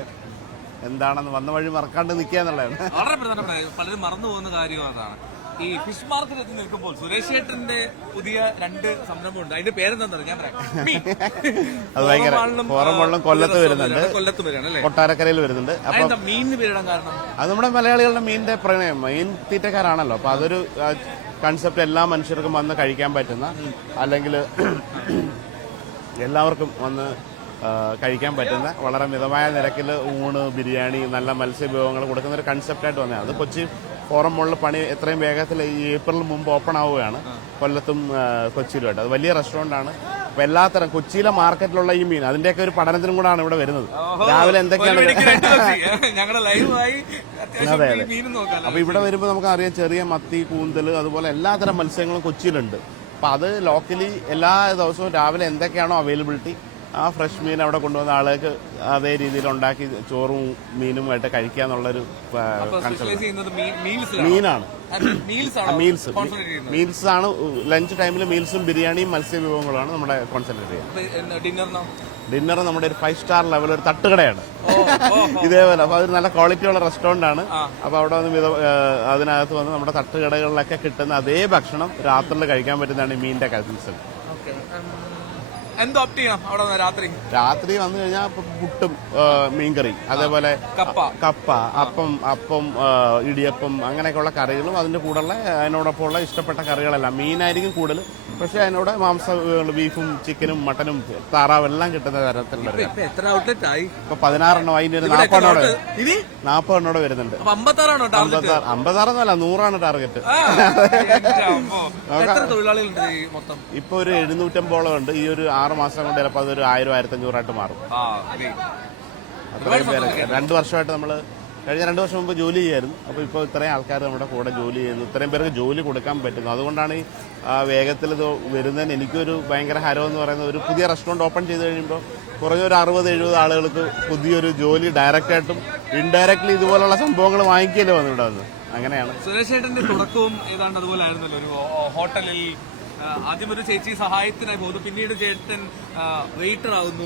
എന്താണെന്ന് വന്ന വഴി മറക്കാണ്ട് നിൽക്കുക എന്നുള്ളതാണ് വളരെ പ്രധാനപ്പെട്ട. പലരും മറന്നു പോകുന്ന കാര്യം അതാണ്. ഈ ഫിഷ് മാർക്കറ്റ് എത്തി നിൽക്കുമ്പോൾ സുരേഷ് ചേട്ടന്റെ പുതിയ 2 സംരംഭമുണ്ട്. അതിന്റെ പേരെന്താ ഞാൻ പറയാം. അത് ഭയങ്കര ഫോറം കൊല്ലത്ത് വരുന്നുണ്ട്, വരികയാണ്, കൊട്ടാരക്കരയിൽ വരുന്നുണ്ട്. അപ്പൊ മീനിന് പേരിടാൻ കാരണം അത് നമ്മുടെ മലയാളികളുടെ മീനിന്റെ പ്രണയം, മീൻ തീറ്റക്കാരാണല്ലോ. അപ്പൊ അതൊരു കൺസെപ്റ്റ് എല്ലാ മനുഷ്യർക്കും വന്ന് കഴിക്കാൻ പറ്റുന്ന, അല്ലെങ്കിൽ എല്ലാവർക്കും വന്ന് കഴിക്കാൻ പറ്റുന്ന വളരെ മിതമായ നിരക്കിൽ ഊണ്, ബിരിയാണി, നല്ല മത്സ്യവിഭവങ്ങൾ കൊടുക്കുന്ന ഒരു കൺസെപ്റ്റായിട്ട് വന്നതാണ്. അത് കൊച്ചി ഫോറം മോളിൽ പണി എത്രയും വേഗത്തിൽ ഈ ഏപ്രിൽ മുമ്പ് ഓപ്പൺ ആവുകയാണ്, കൊല്ലത്തും കൊച്ചിയിലുമായിട്ട്. അത് വലിയ റെസ്റ്റോറൻ്റാണ്. അപ്പോൾ എല്ലാത്തരം കൊച്ചിയിലെ മാർക്കറ്റിലുള്ള ഈ മീൻ അതിൻ്റെയൊക്കെ ഒരു പഠനത്തിനും കൂടാണ് ഇവിടെ വരുന്നത്. രാവിലെ എന്തൊക്കെയാണ് അതെ അതെ. അപ്പോൾ ഇവിടെ വരുമ്പോൾ നമുക്ക് അറിയാം ചെറിയ മത്തി, കൂന്തൽ, അതുപോലെ എല്ലാത്തരം മത്സ്യങ്ങളും കൊച്ചിയിലുണ്ട്. അപ്പം അത് ലോക്കലി എല്ലാ ദിവസവും രാവിലെ എന്തൊക്കെയാണോ അവൈലബിലിറ്റി ആ ഫ്രഷ് മീൻ അവിടെ കൊണ്ടുവന്ന ആളുകൾക്ക് അതേ രീതിയിൽ ഉണ്ടാക്കി ചോറും മീനുമായിട്ട് കഴിക്കുക എന്നുള്ളൊരു മീനാണ്. മീൽസ് ആണ് ലഞ്ച് ടൈമിൽ. മീൽസും ബിരിയാണിയും മത്സ്യവിഭവങ്ങളാണ് നമ്മുടെ കോൺസെൻട്രേറ്റ് ചെയ്യുന്നത്. ഡിന്നർ നമ്മുടെ ഒരു 5 സ്റ്റാർ ലെവൽ ഒരു തട്ടുകടയാണ് ഇതേപോലെ. അപ്പൊ അതൊരു നല്ല ക്വാളിറ്റി ഉള്ള റെസ്റ്റോറന്റ് ആണ്. അപ്പൊ അവിടെ വന്ന് അതിനകത്ത് വന്ന് നമ്മുടെ തട്ടുകടകളിലൊക്കെ കിട്ടുന്ന അതേ ഭക്ഷണം രാത്രിയിൽ കഴിക്കാൻ പറ്റുന്നതാണ് ഈ മീനിന്റെ കൺസെപ്റ്റ്. രാത്രി വന്നു കഴിഞ്ഞാൽ പുട്ടും മീൻകറി, അതേപോലെ കപ്പ, അപ്പം, ഇടിയപ്പം, അങ്ങനെയൊക്കെയുള്ള കറികളും അതിന്റെ കൂടെയുള്ള അതിനോടൊപ്പമുള്ള ഇഷ്ടപ്പെട്ട കറികളെല്ലാം. മീനായിരിക്കും കൂടുതൽ, പക്ഷെ അതിനോട് മാംസ ബീഫും ചിക്കനും മട്ടനും താറാവും എല്ലാം കിട്ടുന്ന തരത്തിലുള്ള. ഇപ്പൊ 16 അതിന്റെ ഒരു 40 വരുന്നുണ്ട്. 56 100 ടാർഗറ്റ്. ഇപ്പൊ ഒരു 750 ഉണ്ട്. ഈ ഒരു 6 മാസം കൊണ്ട് ചിലപ്പോൾ അതൊരു 1000-1500 മാറും. അത്രയും പേര് 2 വർഷമായിട്ട് നമ്മള് കഴിഞ്ഞ 2 വർഷം മുമ്പ് ജോലി ചെയ്യായിരുന്നു. അപ്പോൾ ഇപ്പോൾ ഇത്രയും ആൾക്കാർ നമ്മുടെ കൂടെ ജോലി ചെയ്യുന്നു, ഇത്രയും പേർക്ക് ജോലി കൊടുക്കാൻ പറ്റുന്നു. അതുകൊണ്ടാണ് ഈ വേഗത്തിൽ ഇത് വരുന്നതിന് എനിക്കൊരു ഭയങ്കര ഹരം എന്ന് പറയുന്നത്. ഒരു പുതിയ റെസ്റ്റോറൻറ്റ് ഓപ്പൺ ചെയ്ത് കഴിയുമ്പോൾ കുറഞ്ഞൊരു 60-70 ആളുകൾക്ക് പുതിയൊരു ജോലി ഡയറക്റ്റായിട്ടും ഇൻഡയറക്ട്ലി ഇതുപോലുള്ള സംഭവങ്ങൾ വാങ്ങിക്കല്ലേ വന്നു ഇവിടെ വന്ന്. അങ്ങനെയാണ് സുരേഷ് ചേട്ടന്റെ തുടക്കവും ഏതാണ്ട് അതുപോലെ ആയിരുന്നല്ലോ. ഒരു ഹോട്ടലിൽ ആദ്യം ഒരു ചേച്ചി സഹായത്തിനായി പോകുന്നു, പിന്നീട് ചേട്ടൻ വെയിറ്റർ ആകുന്നു,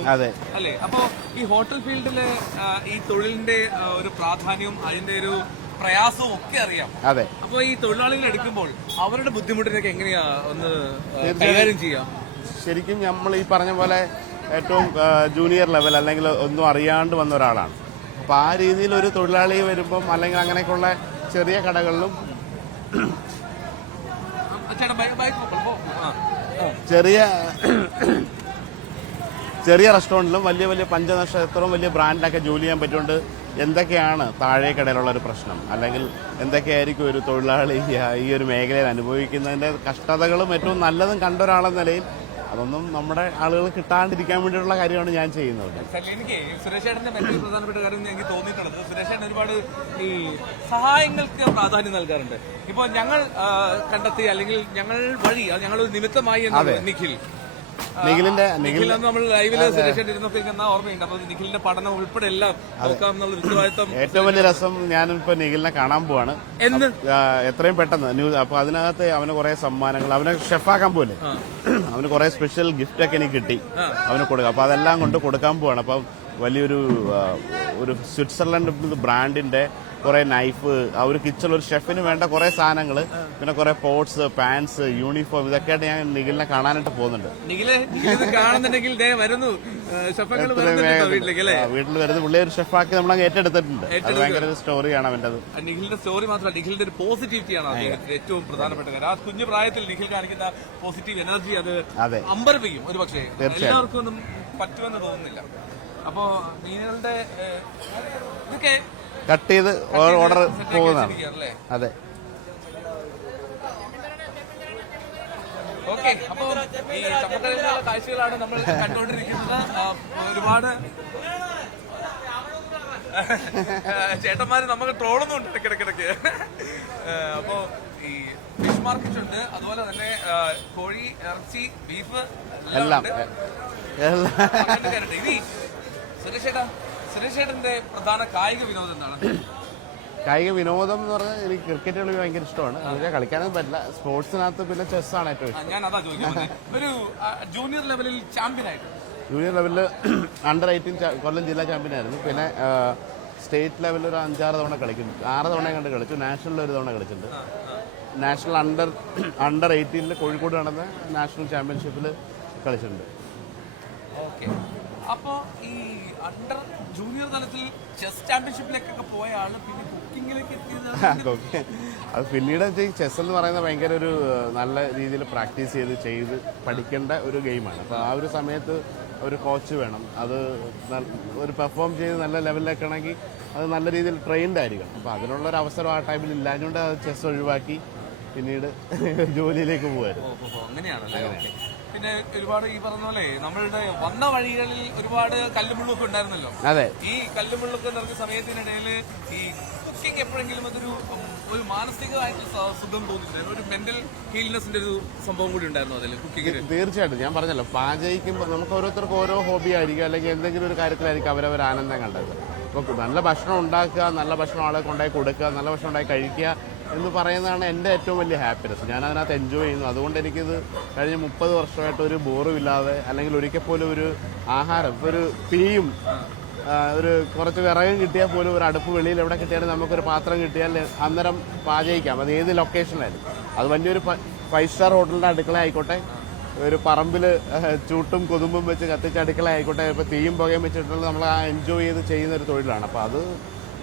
അല്ലെ? അപ്പോ ഈ ഹോട്ടൽ ഫീൽഡില് ഈ തൊഴിലിന്റെ ഒരു പ്രാധാന്യവും അതിന്റെ ഒരു പ്രയാസവും ഒക്കെ അറിയാം. അതെ. അപ്പൊ ഈ തൊഴിലാളികൾ എടുക്കുമ്പോൾ അവരുടെ ബുദ്ധിമുട്ടിനൊക്കെ എങ്ങനെയാ ഒന്ന് കൈകാര്യം ചെയ്യാം? ശരിക്കും നമ്മൾ ഈ പറഞ്ഞ പോലെ ഏറ്റവും ജൂനിയർ ലെവൽ അല്ലെങ്കിൽ ഒന്നും അറിയാണ്ട് വന്ന ഒരാളാണ്. അപ്പൊ ആ രീതിയിൽ ഒരു തൊഴിലാളി വരുമ്പം അല്ലെങ്കിൽ അങ്ങനെയൊക്കെയുള്ള ചെറിയ കടകളിലും ചെറിയ റെസ്റ്റോറൻറ്റിലും വലിയ പഞ്ചനക്ഷത്രവും വലിയ ബ്രാൻഡൊക്കെ ജോലി ചെയ്യാൻ പറ്റുകൊണ്ട് എന്തൊക്കെയാണ് താഴേക്കടയിലുള്ള ഒരു പ്രശ്നം, അല്ലെങ്കിൽ എന്തൊക്കെയായിരിക്കും ഒരു തൊഴിലാളി ഈ ഒരു മേഖലയിൽ അനുഭവിക്കുന്നതിന്റെ കഷ്ടതകളും ഏറ്റവും നല്ലതും കണ്ട ഒരാളെന്ന നിലയിൽ അതൊന്നും നമ്മുടെ ആളുകൾ കിട്ടാണ്ടിരിക്കാൻ വേണ്ടിയിട്ടുള്ള കാര്യമാണ് ഞാൻ ചെയ്യുന്നത്. എനിക്ക് സുരേഷ് ചേട്ടന്റെ മറ്റൊരു പ്രധാനപ്പെട്ട കാര്യം എനിക്ക് തോന്നിയിട്ടുള്ളത്, സുരേഷ് ചേട്ടൻ ഒരുപാട് ഈ സഹായങ്ങൾക്ക് പ്രാധാന്യം നൽകാറുണ്ട്. ഇപ്പൊ ഞങ്ങൾ കണ്ടെത്തി അല്ലെങ്കിൽ ഞങ്ങൾ വഴി ഞങ്ങൾ നിമിത്തമായി നിഖിൽ നമ്മൾ ലൈവില് സുരേഷ് ചേട്ടൻ ഇരുന്നപ്പോ ഓർമ്മയുണ്ട്. അപ്പൊ നിഖിലിന്റെ പഠനം ഉൾപ്പെടെ എല്ലാം നോക്കാം എന്നുള്ള ഉത്തരവാദിത്തം. ഏറ്റവും വലിയ രസം, ഞാനിപ്പോ നിഖിലിനെ കാണാൻ പോവാണ് എത്രയും പെട്ടെന്ന്. അപ്പൊ അതിനകത്ത് അവന് കുറെ സമ്മാനങ്ങൾ, അവനെ ഷെഫാക്കാൻ പോലെ അവന് കുറെ സ്പെഷ്യൽ ഗിഫ്റ്റ് ഒക്കെ എനിക്ക് കിട്ടി, അവന് കൊടുക്കാം. അപ്പൊ അതെല്ലാം കൊണ്ട് കൊടുക്കാൻ പോവാണ്. അപ്പം വലിയൊരു സ്വിറ്റ്സർലൻഡ് ബ്രാൻഡിന്റെ കുറെ നൈഫ്, ആ ഒരു കിച്ചണിൽ ഒരു ഷെഫിന് വേണ്ട കുറെ സാധനങ്ങൾ, പിന്നെ കുറെ പോട്ട്സ്, പാൻസ്, യൂണിഫോം, ഇതൊക്കെയായിട്ട് ഞാൻ നിഖിലിനെ കാണാനായിട്ട് പോകുന്നുണ്ട്. വീട്ടിൽ വരുന്ന പുള്ളി ഒരു ഷെഫാക്കി നമ്മളങ്ങ് ഏറ്റെടുത്തിട്ടുണ്ട്. അത് ഭയങ്കര ഒരു സ്റ്റോറിയാണ് അവൻ്റെ. നിഖിലിന്റെ സ്റ്റോറി മാത്രമല്ല, നിഖിലിന്റെ ഒരു പോസിറ്റിവിറ്റിയാണ് ഏറ്റവും പ്രധാനപ്പെട്ട കാര്യം. ആ കുഞ്ഞു പ്രായത്തിൽ നിഖിൽ കാണിക്കുന്ന പോസിറ്റീവ് എനർജി അത് അമ്പരപ്പിക്കും. ഒരു പക്ഷേ എല്ലാവർക്കും ഒന്നും പറ്റുമെന്ന് തോന്നുന്നില്ല. അപ്പോ മീനുകളുടെ ഇതൊക്കെ കട്ട് ചെയ്ത് ഓർഡർ പോകുന്നതാണ്. അതെ. ഓക്കെ, അപ്പൊ ഈ ചപ്പക്കരയിലുള്ള കാഴ്ചകളാണ് നമ്മൾ കണ്ടുകൊണ്ടിരിക്കുന്നത്. ഒരുപാട് ചേട്ടന്മാര് നമുക്ക് ട്രോളൊന്നുണ്ട് ഇടയ്ക്കിടയ്ക്ക്. അപ്പോ ഈ ഫിഷ് മാർക്കറ്റ് ഉണ്ട്, അതുപോലെ തന്നെ കോഴി, ഇറച്ചി, ബീഫ് എല്ലാം. ഇനി സുരേഷ് ചേട്ടന്റെ പ്രധാന കായിക വിനോദം എന്താണ്? കായിക വിനോദം എന്ന് പറഞ്ഞാൽ എനിക്ക് ക്രിക്കറ്റ് കളി ഭയങ്കര ഇഷ്ടമാണ്. അതിനെ കളിക്കാനൊന്നും പറ്റില്ല. സ്പോർട്സിനകത്ത് പിന്നെ ചെസ്സാണ് ഏറ്റവും ഇഷ്ടം. ഞാൻ അതാ ചോദിക്കുന്നത്. ഒരു ജൂനിയർ ലെവലിൽ ചാമ്പ്യൻ ആയിട്ട്? ജൂനിയർ ലെവലിൽ അണ്ടർ 18 കൊല്ലം ജില്ലാ ചാമ്പ്യൻ ആയിരുന്നു. പിന്നെ സ്റ്റേറ്റ് ലെവലിൽ ഒരു 5-6 തവണ കളിക്കുന്നു. 6 തവണ കണ്ട് കളിച്ചു. നാഷണലിൽ ഒരു തവണ കളിച്ചിട്ടുണ്ട്. നാഷണൽ അണ്ടർ 18 കോഴിക്കോട് നടന്ന നാഷണൽ ചാമ്പ്യൻഷിപ്പിൽ കളിച്ചിട്ടുണ്ട്. ഓക്കെ, അപ്പോ ഈ അണ്ടർ ജൂനിയർ തലത്തിൽ ചെസ് ചാമ്പ്യൻഷിപ്പിലേക്കൊക്കെ പോയ ആള് പിന്നെ കുക്കിങ്ങിലേക്ക് എത്തിയത്? അത് പിന്നീട് ചെസ് എന്ന് പറയുന്നത് ഭയങ്കര ഒരു നല്ല രീതിയിൽ പ്രാക്ടീസ് ചെയ്ത് പഠിക്കേണ്ട ഒരു ഗെയിമാണ്. അപ്പോൾ ആ ഒരു സമയത്ത് ഒരു കോച്ച് വേണം. അത് ഒരു പെർഫോം ചെയ്ത് നല്ല ലെവലിലേക്കാണെങ്കിൽ അത് നല്ല രീതിയിൽ ട്രെയിൻഡ് ആയിരിക്കണം. അപ്പോൾ അതിനുള്ളൊരു അവസരം ആ ടൈമിൽ ഇല്ലാഞ്ഞുകൊണ്ട് അത് ചെസ് ഒഴിവാക്കി പിന്നീട് ജോലിയിലേക്ക് പോകുമായിരുന്നു. അങ്ങനെയാണല്ലേ. പിന്നെ ഒരുപാട് ഈ പറഞ്ഞ പോലെ നമ്മളുടെ വന്ന വഴികളിൽ ഒരുപാട് കല്ലുമുള്ളൊക്കെ ഉണ്ടായിരുന്നല്ലോ. അതെ, ഈ കല്ലുമുള്ളൊക്കെ നിറഞ്ഞ സമയത്തിനിടയിൽ ഈ കുക്കിംഗ് എപ്പോഴെങ്കിലും ഒരു മാനസികമായിട്ടുള്ള സുഖം തോന്നിയിട്ടുണ്ട്, ഒരു മെന്റൽ ഹീൽനെസിന്റെ ഒരു സംഭവം കൂടി ഉണ്ടായിരുന്നു അതിൽ കുക്കിങ്ങിൽ? തീർച്ചയായിട്ടും. ഞാൻ പറഞ്ഞല്ലോ, പാചകിക്കുമ്പോൾ നമുക്ക് ഓരോരുത്തർക്കും ഓരോ ഹോബി ആയിരിക്കും, അല്ലെങ്കിൽ എന്തെങ്കിലും ഒരു കാര്യത്തിലായിരിക്കും അവരവർ ആനന്ദം കണ്ടത്. ഇപ്പോൾ നല്ല ഭക്ഷണം ഉണ്ടാക്കുക, നല്ല ഭക്ഷണം ആളെ കൊണ്ടായി കൊടുക്കുക, നല്ല ഭക്ഷണം ഉണ്ടായി കഴിക്കുക എന്ന് പറയുന്നതാണ് എൻ്റെ ഏറ്റവും വലിയ ഹാപ്പിനെസ്. ഞാൻ അതിനകത്ത് എൻജോയ് ചെയ്യുന്നു. അതുകൊണ്ട് എനിക്കിത് കഴിഞ്ഞ 30 വർഷമായിട്ട് ഒരു ബോറും ഇല്ലാതെ, അല്ലെങ്കിൽ ഒരിക്കൽ പോലും ഒരു ആഹാരം, ഇപ്പോൾ ഒരു തീയും ഒരു കുറച്ച് വിറകും കിട്ടിയാൽ പോലും, ഒരു അടുപ്പ് വെളിയിൽ എവിടെ കിട്ടിയാലും നമുക്കൊരു പാത്രം കിട്ടിയാൽ അന്നേരം പാചകിക്കാം. അത് ഏത് ലൊക്കേഷനിലായാലും. അത് വലിയൊരു 5 സ്റ്റാർ ഹോട്ടലിൻ്റെ അടുക്കള ആയിക്കോട്ടെ, ഒരു പറമ്പിൽ ചൂട്ടും കൊതുമ്പും വെച്ച് കത്തിച്ച അടുക്കള ആയിക്കോട്ടെ, ഇപ്പോൾ തീയും പുകയും വെച്ചിട്ടുള്ള നമ്മൾ ആ എൻജോയ് ചെയ്ത് ചെയ്യുന്ന ഒരു തൊഴിലാണ്. അപ്പോൾ അത്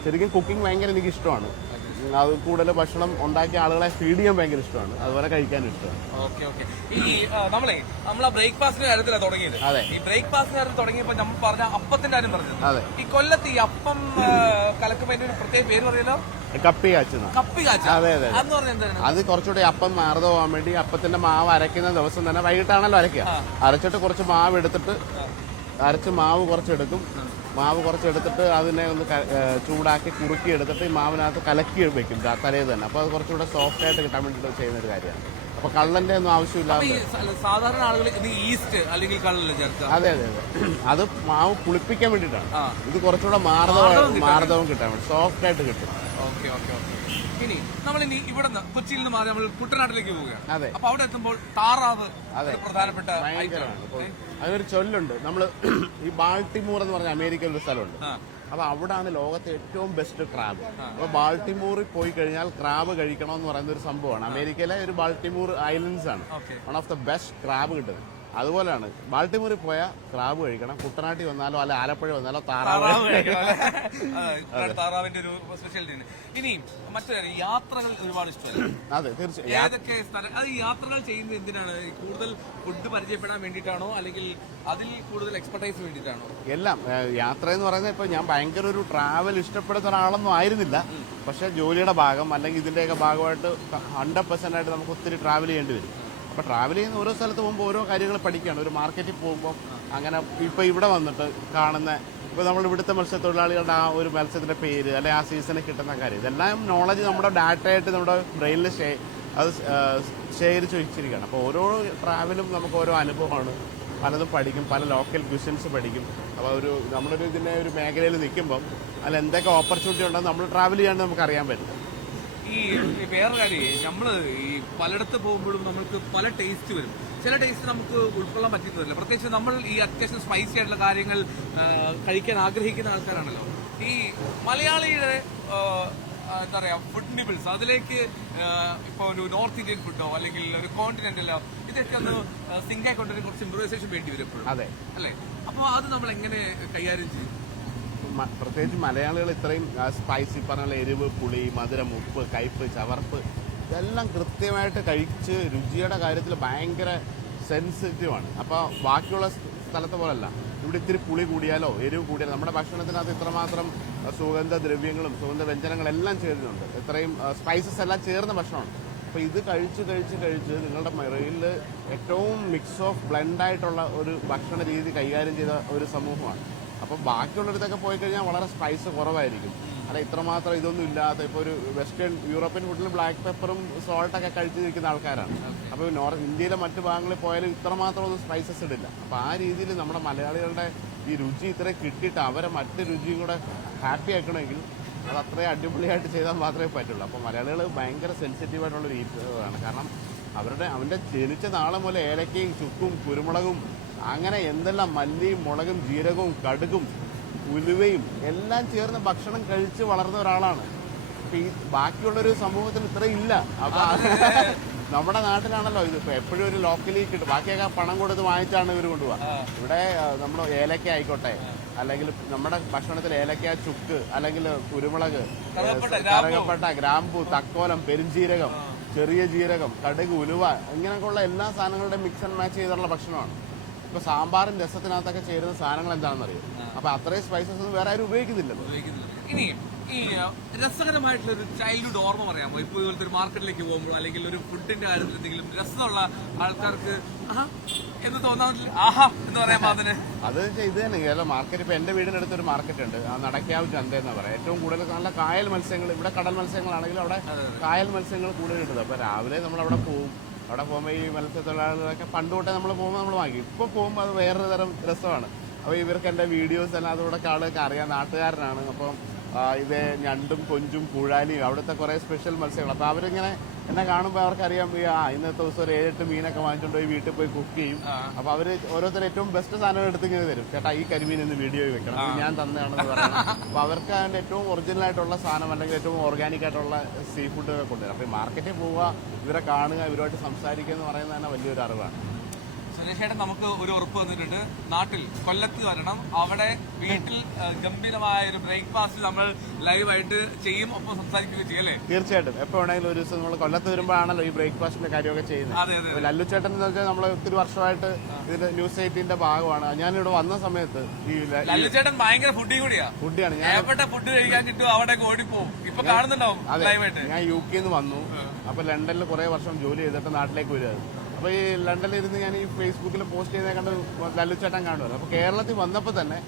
ശരിക്കും കുക്കിംഗ് ഭയങ്കര എനിക്ക് ഇഷ്ടമാണ്. അത് കൂടുതൽ ഭക്ഷണം ഉണ്ടാക്കിയ ആളുകളെ ഫീഡ് ചെയ്യാൻ ഭയങ്കര ഇഷ്ടമാണ്, അതുപോലെ കഴിക്കാനും ഇഷ്ടമാണ്. ഓക്കെ. ഈ നമ്മളെ ബ്രേക്ക്ഫാസ്റ്റിന്റെ കാര്യത്തിലാണ് തുടങ്ങിയത്. അതെ. ഈ ബ്രേക്ക്ഫാസ്റ്റിന്റെ കാര്യം തുടങ്ങിയപ്പോൾ നമ്മൾ പറഞ്ഞ അപ്പത്തിന്റെ കാര്യം പറഞ്ഞത്. അതെ. ഈ കൊല്ലത്ത് ഈ അപ്പം കലക്കുമ്പോൾ അതിന്റെ ഒരു പ്രത്യേക പേര് പറയല്ലോ, കപ്പി കാച്ചുന്ന. കപ്പി കാച്ച. അതെ. അതെന്ന് പറഞ്ഞാൽ എന്താണ്? അത് കുറച്ചുകൂടി അപ്പം മാറുതോവാൻ വേണ്ടി അപ്പത്തിന്റെ മാവ് അരയ്ക്കുന്ന ദിവസം തന്നെ വൈകിട്ടാണല്ലോ അരയ്ക്കുക. അരച്ചിട്ട് കുറച്ച് മാവ് എടുത്തിട്ട്, അരച്ച് മാവ് കുറച്ചെടുക്കും. മാവ് കുറച്ചെടുത്തിട്ട് അതിനെ ഒന്ന് ചൂടാക്കി കുറുക്കി എടുത്തിട്ട് ഈ മാവിനകത്ത് കലക്കി വെക്കും തലേ തന്നെ. അപ്പോൾ അത് കുറച്ചുകൂടെ സോഫ്റ്റ് ആയിട്ട് കിട്ടാൻ വേണ്ടിയിട്ട് ചെയ്യുന്ന ഒരു കാര്യമാണ്. അപ്പോൾ കള്ളന്റെ ഒന്നും ആവശ്യമില്ലാതെ. സാധാരണ ആളുകൾ ഈസ്റ്റ് അല്ലെങ്കിൽ കള്ളല്ലേ ചേർക്കുക? അതെ. അത് മാവ് പുളിപ്പിക്കാൻ വേണ്ടിയിട്ടാണ്. ഇത് കുറച്ചുകൂടെ മാർദ്ദവം കിട്ടാൻ വേണ്ടി, സോഫ്റ്റ് ആയിട്ട് കിട്ടും. ഓക്കെ. ഇനി നമ്മളിനി ഇവിടെ നിന്ന് കൊച്ചിയിൽ നിന്ന് മാറി നമ്മൾ കുട്ടനാട്ടിലേക്ക് പോവുകയാണ്. അതെ. അപ്പൊ അവിടെ എത്തുമ്പോൾ താറാവ് പ്രധാനപ്പെട്ട ഭയങ്കരമാണ്. അതിനൊരു ചൊല്ലുണ്ട്. നമ്മള് ഈ ബാൾട്ടിമോർ എന്ന് പറഞ്ഞ അമേരിക്കയിൽ ഒരു സ്ഥലമുണ്ട്. അപ്പൊ അവിടാണ് ലോകത്തെ ഏറ്റവും ബെസ്റ്റ് ക്രാബ്. അപ്പൊ ബാൾട്ടിമോറിൽ പോയി കഴിഞ്ഞാൽ ക്രാബ് കഴിക്കണമെന്ന് പറയുന്ന ഒരു സംഭവമാണ്. അമേരിക്കയിലെ ഒരു ബാൾട്ടിമോർ ഐലൻഡ്സ് ആണ് one of the best crab കിട്ടുന്നത്. അതുപോലെയാണ് ബാൾട്ടിമോറിൽ പോയാൽ ക്രാബ് കഴിക്കണം. കുട്ടനാട്ടിൽ വന്നാലോ അല്ലെ ആലപ്പുഴ വന്നാലോ താറാവിന്റെ ഒരു സ്പെഷ്യാലിറ്റി. ഇനി മറ്റൊരു യാത്രകൾ ഒരുപാട് ഇഷ്ടമല്ല? അതെ, തീർച്ചയായും. ഏതൊക്കെ സ്ഥലം അത് യാത്രകൾ ചെയ്യുന്നത് എന്തിനാണ്? കൂടുതൽ ഫുഡ് പരിചയപ്പെടാൻ വേണ്ടിയിട്ടാണോ, അല്ലെങ്കിൽ അതിൽ കൂടുതൽ എക്സ്പെർട്ടൈസ് വേണ്ടിയിട്ടാണോ? എല്ലാം. യാത്ര എന്ന് പറയുന്നത് ഇപ്പൊ ഞാൻ ഭയങ്കര ഒരു ട്രാവൽ ഇഷ്ടപ്പെടുന്ന ഒരാളൊന്നും ആയിരുന്നില്ല. പക്ഷെ ജോലിയുടെ ഭാഗം അല്ലെങ്കിൽ ഇതിന്റെയൊക്കെ ഭാഗമായിട്ട് 100% ആയിട്ട് നമുക്ക് ഒത്തിരി ട്രാവൽ ചെയ്യേണ്ടി വരും. അപ്പോൾ ട്രാവൽ ചെയ്യുന്ന ഓരോ സ്ഥലത്ത് പോകുമ്പോൾ ഓരോ കാര്യങ്ങൾ പഠിക്കുകയാണ്. ഒരു മാർക്കറ്റിൽ പോകുമ്പോൾ അങ്ങനെ ഇപ്പോൾ ഇവിടെ വന്നിട്ട് കാണുന്ന, ഇപ്പോൾ നമ്മൾ ഇവിടുത്തെ മത്സ്യത്തൊഴിലാളികളുടെ ആ ഒരു മത്സ്യത്തിൻ്റെ പേര് അല്ലെങ്കിൽ ആ സീസണിൽ കിട്ടുന്ന കാര്യം, ഇതെല്ലാം നോളജ് നമ്മുടെ ഡാറ്റയായിട്ട് നമ്മുടെ ബ്രെയിനിൽ അത് ശേഖരിച്ച് വെച്ചിരിക്കുകയാണ്. അപ്പോൾ ഓരോ ട്രാവലും നമുക്ക് ഓരോ അനുഭവമാണ്. പലതും പഠിക്കും, പല ലോക്കൽ ക്വസ്റ്റ്യൻസ് പഠിക്കും. അപ്പോൾ നമ്മളൊരു ഇതിൻ്റെ ഒരു മേഖലയിൽ നിൽക്കുമ്പം അതിൽ എന്തൊക്കെ ഓപ്പർച്യൂണിറ്റി ഉണ്ടെന്ന് നമ്മൾ ട്രാവൽ ചെയ്യാണ്ട് നമുക്ക് അറിയാൻ പറ്റും. ഈ വേറെ കാര്യം, നമ്മള് ഈ പലയിടത്ത് പോകുമ്പോഴും നമുക്ക് പല ടേസ്റ്റ് വരും. ചില ടേസ്റ്റ് നമുക്ക് ഉൾക്കൊള്ളാൻ പറ്റുന്നില്ല. പ്രത്യേകിച്ച് നമ്മൾ ഈ അത്യാവശ്യം സ്പൈസി ആയിട്ടുള്ള കാര്യങ്ങൾ കഴിക്കാൻ ആഗ്രഹിക്കുന്ന ആൾക്കാരാണല്ലോ. ഈ മലയാളിയുടെ എന്താ പറയാ ഫുഡ് നിബിൾസ്, അതിലേക്ക് ഇപ്പോൾ ഒരു നോർത്ത് ഇന്ത്യൻ ഫുഡോ അല്ലെങ്കിൽ ഒരു കോണ്ടിനെന്റലോ ഇതൊക്കെ ഒന്ന് സിങ്ക് ആയിക്കൊണ്ടൊരു കുറച്ച് ഇംപ്രൂവൈസേഷൻ വേണ്ടി വരും എപ്പോഴും. അതെ അല്ലേ? അപ്പോൾ അത് നമ്മൾ എങ്ങനെ കൈകാര്യം ചെയ്യും? പ്രത്യേകിച്ച് മലയാളികൾ ഇത്രയും സ്പൈസി, പറഞ്ഞ എരിവ്, പുളി, മധുരം, ഉപ്പ്, കയ്പ്പ്, ചവർപ്പ് ഇതെല്ലാം കൃത്യമായിട്ട് കഴിച്ച് രുചിയുടെ കാര്യത്തിൽ ഭയങ്കര സെൻസിറ്റീവാണ്. അപ്പോൾ ബാക്കിയുള്ള സ്ഥലത്തെ പോലല്ല. ഇവിടെ ഇത്തിരി പുളി കൂടിയാലോ എരിവ് കൂടിയാലോ നമ്മുടെ ഭക്ഷണത്തിനകത്ത് ഇത്രമാത്രം സുഗന്ധദ്രവ്യങ്ങളും സുഗന്ധവ്യഞ്ജനങ്ങളെല്ലാം ചേരുന്നുണ്ട്. ഇത്രയും സ്പൈസസ് എല്ലാം ചേർന്ന ഭക്ഷണമാണ്. അപ്പോൾ ഇത് കഴിച്ച് നിങ്ങളുടെ മെറയിൽ ഏറ്റവും മിക്സ് ഓഫ് ബ്ലെൻഡായിട്ടുള്ള ഒരു ഭക്ഷണ രീതി കൈകാര്യം ചെയ്ത ഒരു സമൂഹമാണ്. അപ്പോൾ ബാക്കിയുള്ളിടത്തൊക്കെ പോയി കഴിഞ്ഞാൽ വളരെ സ്പൈസ് കുറവായിരിക്കും. അല്ല ഇത്രമാത്രം ഇതൊന്നും ഇല്ലാത്ത, ഇപ്പോൾ ഒരു വെസ്റ്റേൺ യൂറോപ്യൻ ഫുഡിൽ ബ്ലാക്ക് പെപ്പറും സോൾട്ടൊക്കെ കഴിച്ച് നിൽക്കുന്ന ആൾക്കാരാണ്. അപ്പോൾ ഇന്ത്യയിലെ മറ്റു ഭാഗങ്ങളിൽ പോയാലും ഇത്രമാത്രം ഒന്നും സ്പൈസസ് ഇടില്ല. അപ്പോൾ ആ രീതിയിൽ നമ്മുടെ മലയാളികളുടെ ഈ രുചി ഇത്രയും കിട്ടിയിട്ട് അവരെ മറ്റ് രുചിയും കൂടെ ഹാപ്പി ആക്കണമെങ്കിൽ അത് അത്രയും അടിപൊളിയായിട്ട് ചെയ്താൽ മാത്രമേ പറ്റുള്ളൂ. അപ്പോൾ മലയാളികൾ ഭയങ്കര സെൻസിറ്റീവായിട്ടുള്ളൊരു ഈറ്ററാണ്. കാരണം അവൻ്റെ ജനിച്ച നാളെ മുതൽ ഏലക്കയും ചുക്കും കുരുമുളകും അങ്ങനെ എന്തെല്ലാം മല്ലിയും മുളകും ജീരകവും കടുകും ഉലുവയും എല്ലാം ചേർന്ന് ഭക്ഷണം കഴിച്ച് വളർന്ന ഒരാളാണ്. അപ്പൊ ഈ ബാക്കിയുള്ളൊരു സമൂഹത്തിൽ ഇത്രയും ഇല്ല. അപ്പൊ നമ്മുടെ നാട്ടിലാണല്ലോ ഇത് ഇപ്പൊ എപ്പോഴും ഒരു ലോക്കലി കിട്ടും. ബാക്കിയൊക്കെ പണം കൊടുത്ത് വാങ്ങിച്ചാണ് ഇവർ കൊണ്ടുപോകുക. ഇവിടെ നമ്മുടെ ഏലക്ക ആയിക്കോട്ടെ, അല്ലെങ്കിൽ നമ്മുടെ ഭക്ഷണത്തിൽ ഏലക്ക, ചുക്ക്, അല്ലെങ്കിൽ കുരുമുളക്, കറുകപ്പട്ട, ഗ്രാമ്പു, തക്കോലം, പെരുംജീരകം, ചെറിയ ജീരകം, കടുക്, ഉലുവ ഇങ്ങനെയൊക്കെയുള്ള എല്ലാ സാധനങ്ങളുടെയും മിക്സ് ആൻഡ് മാച്ച് ചെയ്തിട്ടുള്ള ഭക്ഷണമാണ്. ഇപ്പൊ സാമ്പാറും രസത്തിനകത്തൊക്കെ ചേരുന്ന സാധനങ്ങൾ എന്താണെന്ന് അറിയാം. അപ്പൊ അത്രയും സ്പൈസസ് ഒന്നും വേറെ ആരും ഉപയോഗിക്കുന്നില്ലല്ലോ. ഇനി ഈ രസകരമായിട്ടുള്ള ഒരു ചൈൽഡ്ഹുഡ് ഓർമ്മ പറയാമോ? ഇപ്പൊ ഇതുപോലത്തെ ഒരു മാർക്കറ്റിലേക്ക് പോകുമ്പോൾ അല്ലെങ്കിൽ ഒരു ഫുഡിന്റെ കാര്യത്തിൽ എന്തെങ്കിലും രസമുള്ള ആൾക്കാർക്ക് ആഹാ എന്ന് തോന്നാറില്ല, ആഹാ എന്ന് പറയാൻ അതിന് അത് ഇത് തന്നെ കേരള മാർക്കറ്റ്. ഇപ്പൊ എന്റെ വീടിനടുത്ത് ഒരു മാർക്കറ്റ് ഉണ്ട്, ആ നടക്കാവ് ചന്ത എന്ന് പറയാം. ഏറ്റവും കൂടുതൽ നല്ല കായൽ മത്സ്യങ്ങൾ, ഇവിടെ കടൽ മത്സ്യങ്ങളാണെങ്കിലും അവിടെ കായൽ മത്സ്യങ്ങൾ കൂടുതൽ കിട്ടുന്നത്. അപ്പൊ രാവിലെ നമ്മൾ അവിടെ പോകും. അവിടെ പോകുമ്പോൾ ഈ മത്സ്യത്തൊഴിലാളികളൊക്കെ പണ്ട് തൊട്ടേ നമ്മൾ പോകുമ്പോൾ നമ്മൾ വാങ്ങി. ഇപ്പൊ പോകുമ്പോൾ അത് വേറൊരു തരം രസമാണ്. അപ്പോൾ ഇവർക്ക് എൻ്റെ വീഡിയോസ് എല്ലാം അതുകൂടെ ആളുകൾക്ക് അറിയാം, നാട്ടുകാരനാണ്. അപ്പം ഇത് ഞണ്ടും കൊഞ്ചും കൂഴാലിയും അവിടുത്തെ കുറേ സ്പെഷ്യൽ മത്സ്യങ്ങൾ. അപ്പോൾ അവരിങ്ങനെ എന്നെ കാണുമ്പോൾ അവർക്കറിയാം ഇന്നത്തെ ദിവസം ഒരു 7-8 മീനൊക്കെ വാങ്ങിച്ചുകൊണ്ട് പോയി വീട്ടിൽ പോയി കുക്ക് ചെയ്യും. അപ്പോൾ അവർ ഓരോരുത്തർ ഏറ്റവും ബെസ്റ്റ് സാധനം എടുത്തിങ്ങനെ തരും. ചേട്ടാ ഈ കരിമീൻ എന്ന് വീഡിയോ വെക്കണം, ഞാൻ തന്നെയാണെന്ന് പറയണം. അപ്പോൾ അവർക്ക് അതിൻ്റെ ഏറ്റവും ഒറിജിനൽ ആയിട്ടുള്ള സാധനം അല്ലെങ്കിൽ ഏറ്റവും ഓർഗാനിക് ആയിട്ടുള്ള സീ ഫുഡ് കൊണ്ടുവരും. അപ്പോൾ ഈ മാർക്കറ്റിൽ പോവുക, ഇവരെ കാണുക, ഇവരുമായിട്ട് സംസാരിക്കുക എന്ന് പറയുന്നത് തന്നെ വലിയൊരു അറിവാണ്. സുരേഷേട്ടൻ നമുക്ക് ഒരു ഉറപ്പ് വന്നിട്ടുണ്ട്, നാട്ടിൽ കൊല്ലത്ത് വരണം, അവിടെ വീട്ടിൽ ഗംഭീരമായ ഒരു ബ്രേക്ക്ഫാസ്റ്റ് നമ്മൾ ലൈവായിട്ട് ചെയ്യും, ഒപ്പം സംസാരിക്കുകയും ചെയ്യും അല്ലേ? തീർച്ചയായിട്ടും. എപ്പോൾ വേണമെങ്കിലും ഒരു ദിവസം നമ്മൾ കൊല്ലത്ത് വരുമ്പോഴാണല്ലോ ഈ ബ്രേക്ക്ഫാസ്റ്റിന്റെ കാര്യമൊക്കെ ചെയ്യുന്നത്. ലല്ലുച്ചേട്ടൻ എന്ന് വെച്ചാൽ നമ്മൾ ഒത്തിരി വർഷമായിട്ട് ഇതിന്റെ ന്യൂസ് 18ന്റെ ഭാഗമാണ്. ഞാനിവിടെ വന്ന സമയത്ത് ഈ ലല്ലുച്ചേട്ടൻ ഭയങ്കര ഫുഡി കൂടിയാണ്. ഞാൻ എവിടെ ഫുഡ് കഴിക്കാൻ കിട്ടും അവിടെ ഓടിപ്പോവും. ഇപ്പൊ കാണുന്നുണ്ടാവും ലൈവായിട്ട്. ഞാൻ UK നിന്ന് വന്നു. അപ്പൊ ലണ്ടനിൽ കുറെ വർഷം ജോലി ചെയ്തിട്ട് നാട്ടിലേക്ക് വരുമായിരുന്നു. അപ്പൊ ഈ ലണ്ടനിൽ ഇരുന്ന് ഞാൻ ഈ ഫേസ്ബുക്കിൽ പോസ്റ്റ് ചെയ്തേ കണ്ട് ലല്ലുച്ചേട്ടൻ കാണുമല്ലോ. അപ്പൊ കേരളത്തിൽ വന്നപ്പോ തന്നെ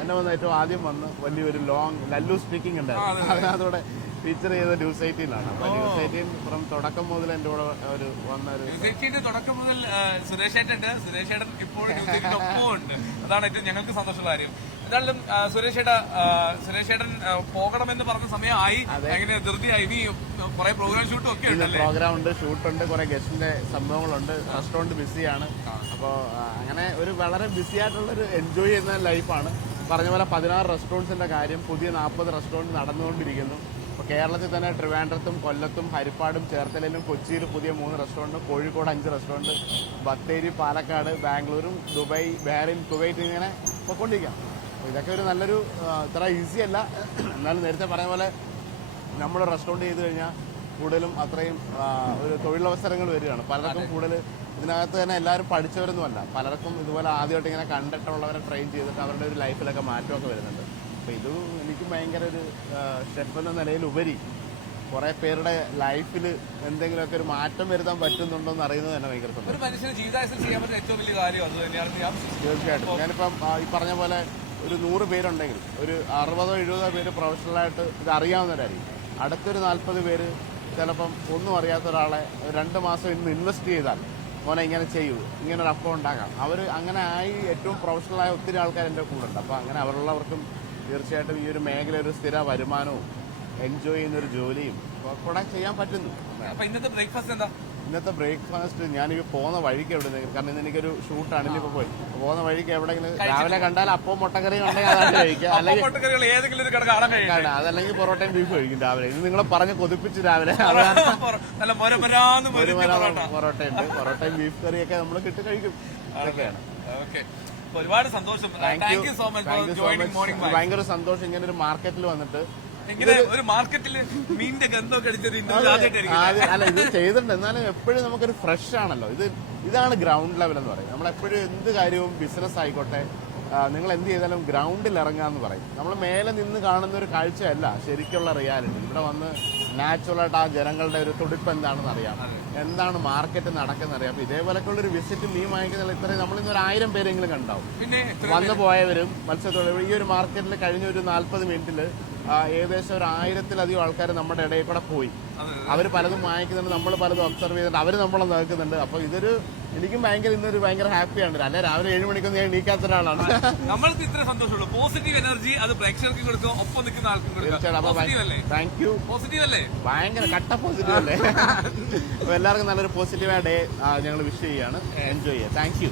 എന്നെ വന്ന് ഏറ്റവും ആദ്യം വന്ന് വലിയൊരു ലോങ് ലല്ലു സ്പീക്കിംഗ് ഉണ്ടായിരുന്നു. അതിനകത്തൂടെ ഫീച്ചർ ചെയ്ത ന്യൂസ് 18 അപ്പൊ ന്യൂസ് 18 തുടക്കം മുതൽ എന്റെ കൂടെ ഒരു വന്നൊരു തുടക്കം മുതൽ സുരേഷേട്ടൻ ഇപ്പോൾ ഒപ്പം ഉണ്ട്. അതാണ് ഏറ്റവും ഞങ്ങൾക്ക് സന്തോഷമുള്ള കാര്യം. എന്തായാലും സുരേഷേട്ടൻ പോകണമെന്ന് പറഞ്ഞ സമയമായി, അങ്ങനെ ധൃതിയായി. ഇനി കുറെ പ്രോഗ്രാം ഷൂട്ടും ഒക്കെ ഉണ്ട്. പ്രോഗ്രാം ഉണ്ട്, ഷൂട്ടുണ്ട്, കുറെ ഗസ്റ്റിന്റെ സംഭവങ്ങളുണ്ട്, റെസ്റ്റോറന്റ് ബിസിയാണ്. അപ്പോൾ അങ്ങനെ ഒരു വളരെ ബിസി ആയിട്ടുള്ളൊരു എൻജോയ് ചെയ്യുന്ന ലൈഫാണ്. പറഞ്ഞ പോലെ 16 റെസ്റ്റോറൻറ്റ്സിന്റെ കാര്യം, പുതിയ 40 റെസ്റ്റോറൻറ്റ് നടന്നുകൊണ്ടിരിക്കുന്നു. ഇപ്പോൾ കേരളത്തിൽ തന്നെ ട്രിവാൻഡ്രത്തും കൊല്ലത്തും ഹരിപ്പാടും ചേർത്തലയിലും കൊച്ചിയിൽ പുതിയ 3 റെസ്റ്റോറൻറ്റ്, കോഴിക്കോട് 5 റെസ്റ്റോറൻറ്റ്, ബത്തേരി, പാലക്കാട്, ബാംഗ്ലൂരും, ദുബായ്, ബഹ്റൈൻ, കുവൈറ്റ് ഇങ്ങനെ പോയിക്കൊണ്ടിരിക്കാം. ഇതൊക്കെ ഒരു നല്ലൊരു ഇത്ര ഈസി അല്ല. എന്നാലും നേരത്തെ പറഞ്ഞ പോലെ നമ്മൾ റെസ്റ്റോറൻറ്റ് ചെയ്ത് കഴിഞ്ഞാൽ കൂടുതലും അത്രയും ഒരു തൊഴിലവസരങ്ങൾ വരികയാണ്. പലർക്കും കൂടുതൽ ഇതിനകത്ത് തന്നെ എല്ലാവരും പഠിച്ചവരൊന്നുമല്ല. പലർക്കും ഇതുപോലെ ആദ്യമായിട്ട് ഇങ്ങനെ കണ്ടിട്ടുള്ളവരെ ട്രെയിൻ ചെയ്തിട്ട് അവരുടെ ഒരു ലൈഫിലൊക്കെ മാറ്റമൊക്കെ വരുന്നുണ്ട്. അപ്പോൾ ഇത് എനിക്ക് ഭയങ്കര ഒരു ഷെഫ് എന്ന നിലയിലുപരി കുറെ പേരുടെ ലൈഫിൽ എന്തെങ്കിലുമൊക്കെ ഒരു മാറ്റം വരുത്താൻ പറ്റുന്നുണ്ടോ എന്ന് അറിയുന്നത് തന്നെ ഭയങ്കര സന്തോഷം. ഒരു മനുഷ്യന് ജീവിതത്തിൽ ചെയ്യാൻ പറ്റുന്ന ഏറ്റവും വലിയ കാര്യം അത് തന്നെയാണ്. തീർച്ചയായിട്ടും. ഞാനിപ്പം ഈ പറഞ്ഞ പോലെ ഒരു 100 പേരുണ്ടെങ്കിൽ ഒരു 60-70 പേര് പ്രൊഫഷണലായിട്ട് ഇത് അറിയാവുന്നവരായിരിക്കും. അടുത്തൊരു 40 പേര് ചിലപ്പം ഒന്നും അറിയാത്ത ഒരാളെ 2 മാസം ഇന്ന് ഇൻവെസ്റ്റ് ചെയ്താൽ മോനെ ഇങ്ങനെ ചെയ്യൂ, ഇങ്ങനെ ഒരു അക്കൗണ്ട് ഉണ്ടാക്കാം. അവർ അങ്ങനെ ആയി ഏറ്റവും പ്രൊഫഷണലായ ഒത്തിരി ആൾക്കാർ എൻ്റെ കൂടെ ഉണ്ട്. അപ്പോൾ അങ്ങനെ അവരുള്ളവർക്കും തീർച്ചയായിട്ടും ഈ ഒരു മേഖല ഒരു സ്ഥിര വരുമാനവും എൻജോയ് ചെയ്യുന്നൊരു ജോലിയും കൂടെ ചെയ്യാൻ പറ്റുന്നു. അപ്പോൾ ഇന്നത്തെ ബ്രേക്ക്ഫാസ്റ്റ് എന്താ? ഇന്നത്തെ ബ്രേക്ക്ഫാസ്റ്റ് ഞാനിപ്പോൾ പോകുന്ന വഴിക്ക് എവിടെയെങ്കിലും, കാരണം ഇന്ന് എനിക്കൊരു ഷൂട്ടാണ്, ഇനിയിപ്പോൾ പോയി പോകുന്ന വഴിക്ക് എവിടെയെങ്കിലും രാവിലെ കണ്ടാൽ അപ്പം മുട്ടക്കറിയും ഉണ്ടെങ്കിൽ അതാണ് കഴിക്കുക. അല്ലെങ്കിൽ അതല്ലെങ്കിൽ പൊറോട്ടയും ബീഫ് കഴിക്കും രാവിലെ. ഇത് നിങ്ങളെ പറഞ്ഞ് കൊതിപ്പിച്ച് രാവിലെ പൊറോട്ടയുണ്ട്, പൊറോട്ടയും ബീഫ് കറിയൊക്കെ നമ്മൾ കിട്ടി കഴിക്കും. ഇതൊക്കെയാണ്. ഒരുപാട് സന്തോഷം. ഭയങ്കര സന്തോഷം ഇങ്ങനെ ഒരു മാർക്കറ്റിൽ വന്നിട്ട്. ഒരു മാർക്കറ്റിൽ മീനിന്റെ ഗന്ധമൊക്കെ അടിച്ചൊരു അല്ല ഇത് ചെയ്തിട്ടുണ്ട്. എന്നാലും എപ്പോഴും നമുക്കൊരു ഫ്രഷ് ആണല്ലോ. ഇതാണ് ഗ്രൗണ്ട് ലെവൽ എന്ന് പറയും. നമ്മളെപ്പോഴും എന്ത് കാര്യവും ബിസിനസ് ആയിക്കോട്ടെ, നിങ്ങൾ എന്ത് ചെയ്താലും ഗ്രൗണ്ടിൽ ഇറങ്ങാന്ന് പറയും. നമ്മൾ മേലെ നിന്ന് കാണുന്ന ഒരു കാഴ്ചയല്ല ശരിക്കുള്ള റിയാലിറ്റി. ഇവിടെ വന്ന് നാച്ചുറലായിട്ട് ആ ജനങ്ങളുടെ ഒരു തുടിപ്പ് എന്താണെന്ന് അറിയാം, എന്താണ് മാർക്കറ്റ് നടക്കുന്നത് അറിയാം. അപ്പൊ ഇതേപോലൊക്കെയുള്ള ഒരു വിസിറ്റ് മീൻ വാങ്ങിക്കുന്ന ഇത്രയും നമ്മളിന്ന് ഒരു 1000 പേരെങ്കിലും കണ്ടാവും. പിന്നെ വന്നു പോയവരും മത്സ്യത്തൊഴിലാളികൾ. ഈ ഒരു മാർക്കറ്റിൽ കഴിഞ്ഞ ഒരു 40 മിനിറ്റിൽ ഏകദേശം ഒരു 1000-ലധികം ആൾക്കാർ നമ്മുടെ ഇടയിൽ കൂടെ പോയി. അവർ പലതും വാങ്ങിക്കുന്നുണ്ട്, നമ്മൾ പലതും ഒബ്സർവ് ചെയ്യുന്നുണ്ട്, അവർ നമ്മളെ നോക്കുന്നുണ്ട്. അപ്പൊ ഇതൊരു എനിക്കും ഇന്നൊരു ഭയങ്കര ഹാപ്പിയാണ്. അല്ലെ രാവിലെ 7 മണിക്കൊന്നും ഞാൻ എണീക്കാത്ത ഒരാളാണ്. നമ്മൾക്ക് ഇത്ര സന്തോഷമുള്ളൂ. പോസിറ്റീവ് എനർജി അത് പ്രേക്ഷകർക്ക് കൊടുക്കും, ഒപ്പം നിൽക്കുന്ന ആൾക്കും കൊടുക്കും. Thank you. പോസിറ്റീവ് അല്ലേ? ഭയങ്കര കട്ട പോസിറ്റീവ് അല്ലേ? അപ്പൊ എല്ലാവർക്കും നല്ലൊരു പോസിറ്റീവായ ഡേ ഞങ്ങൾ വിഷ് ചെയ്യാണ്. എൻജോയ് ചെയ്യാം. Thank you.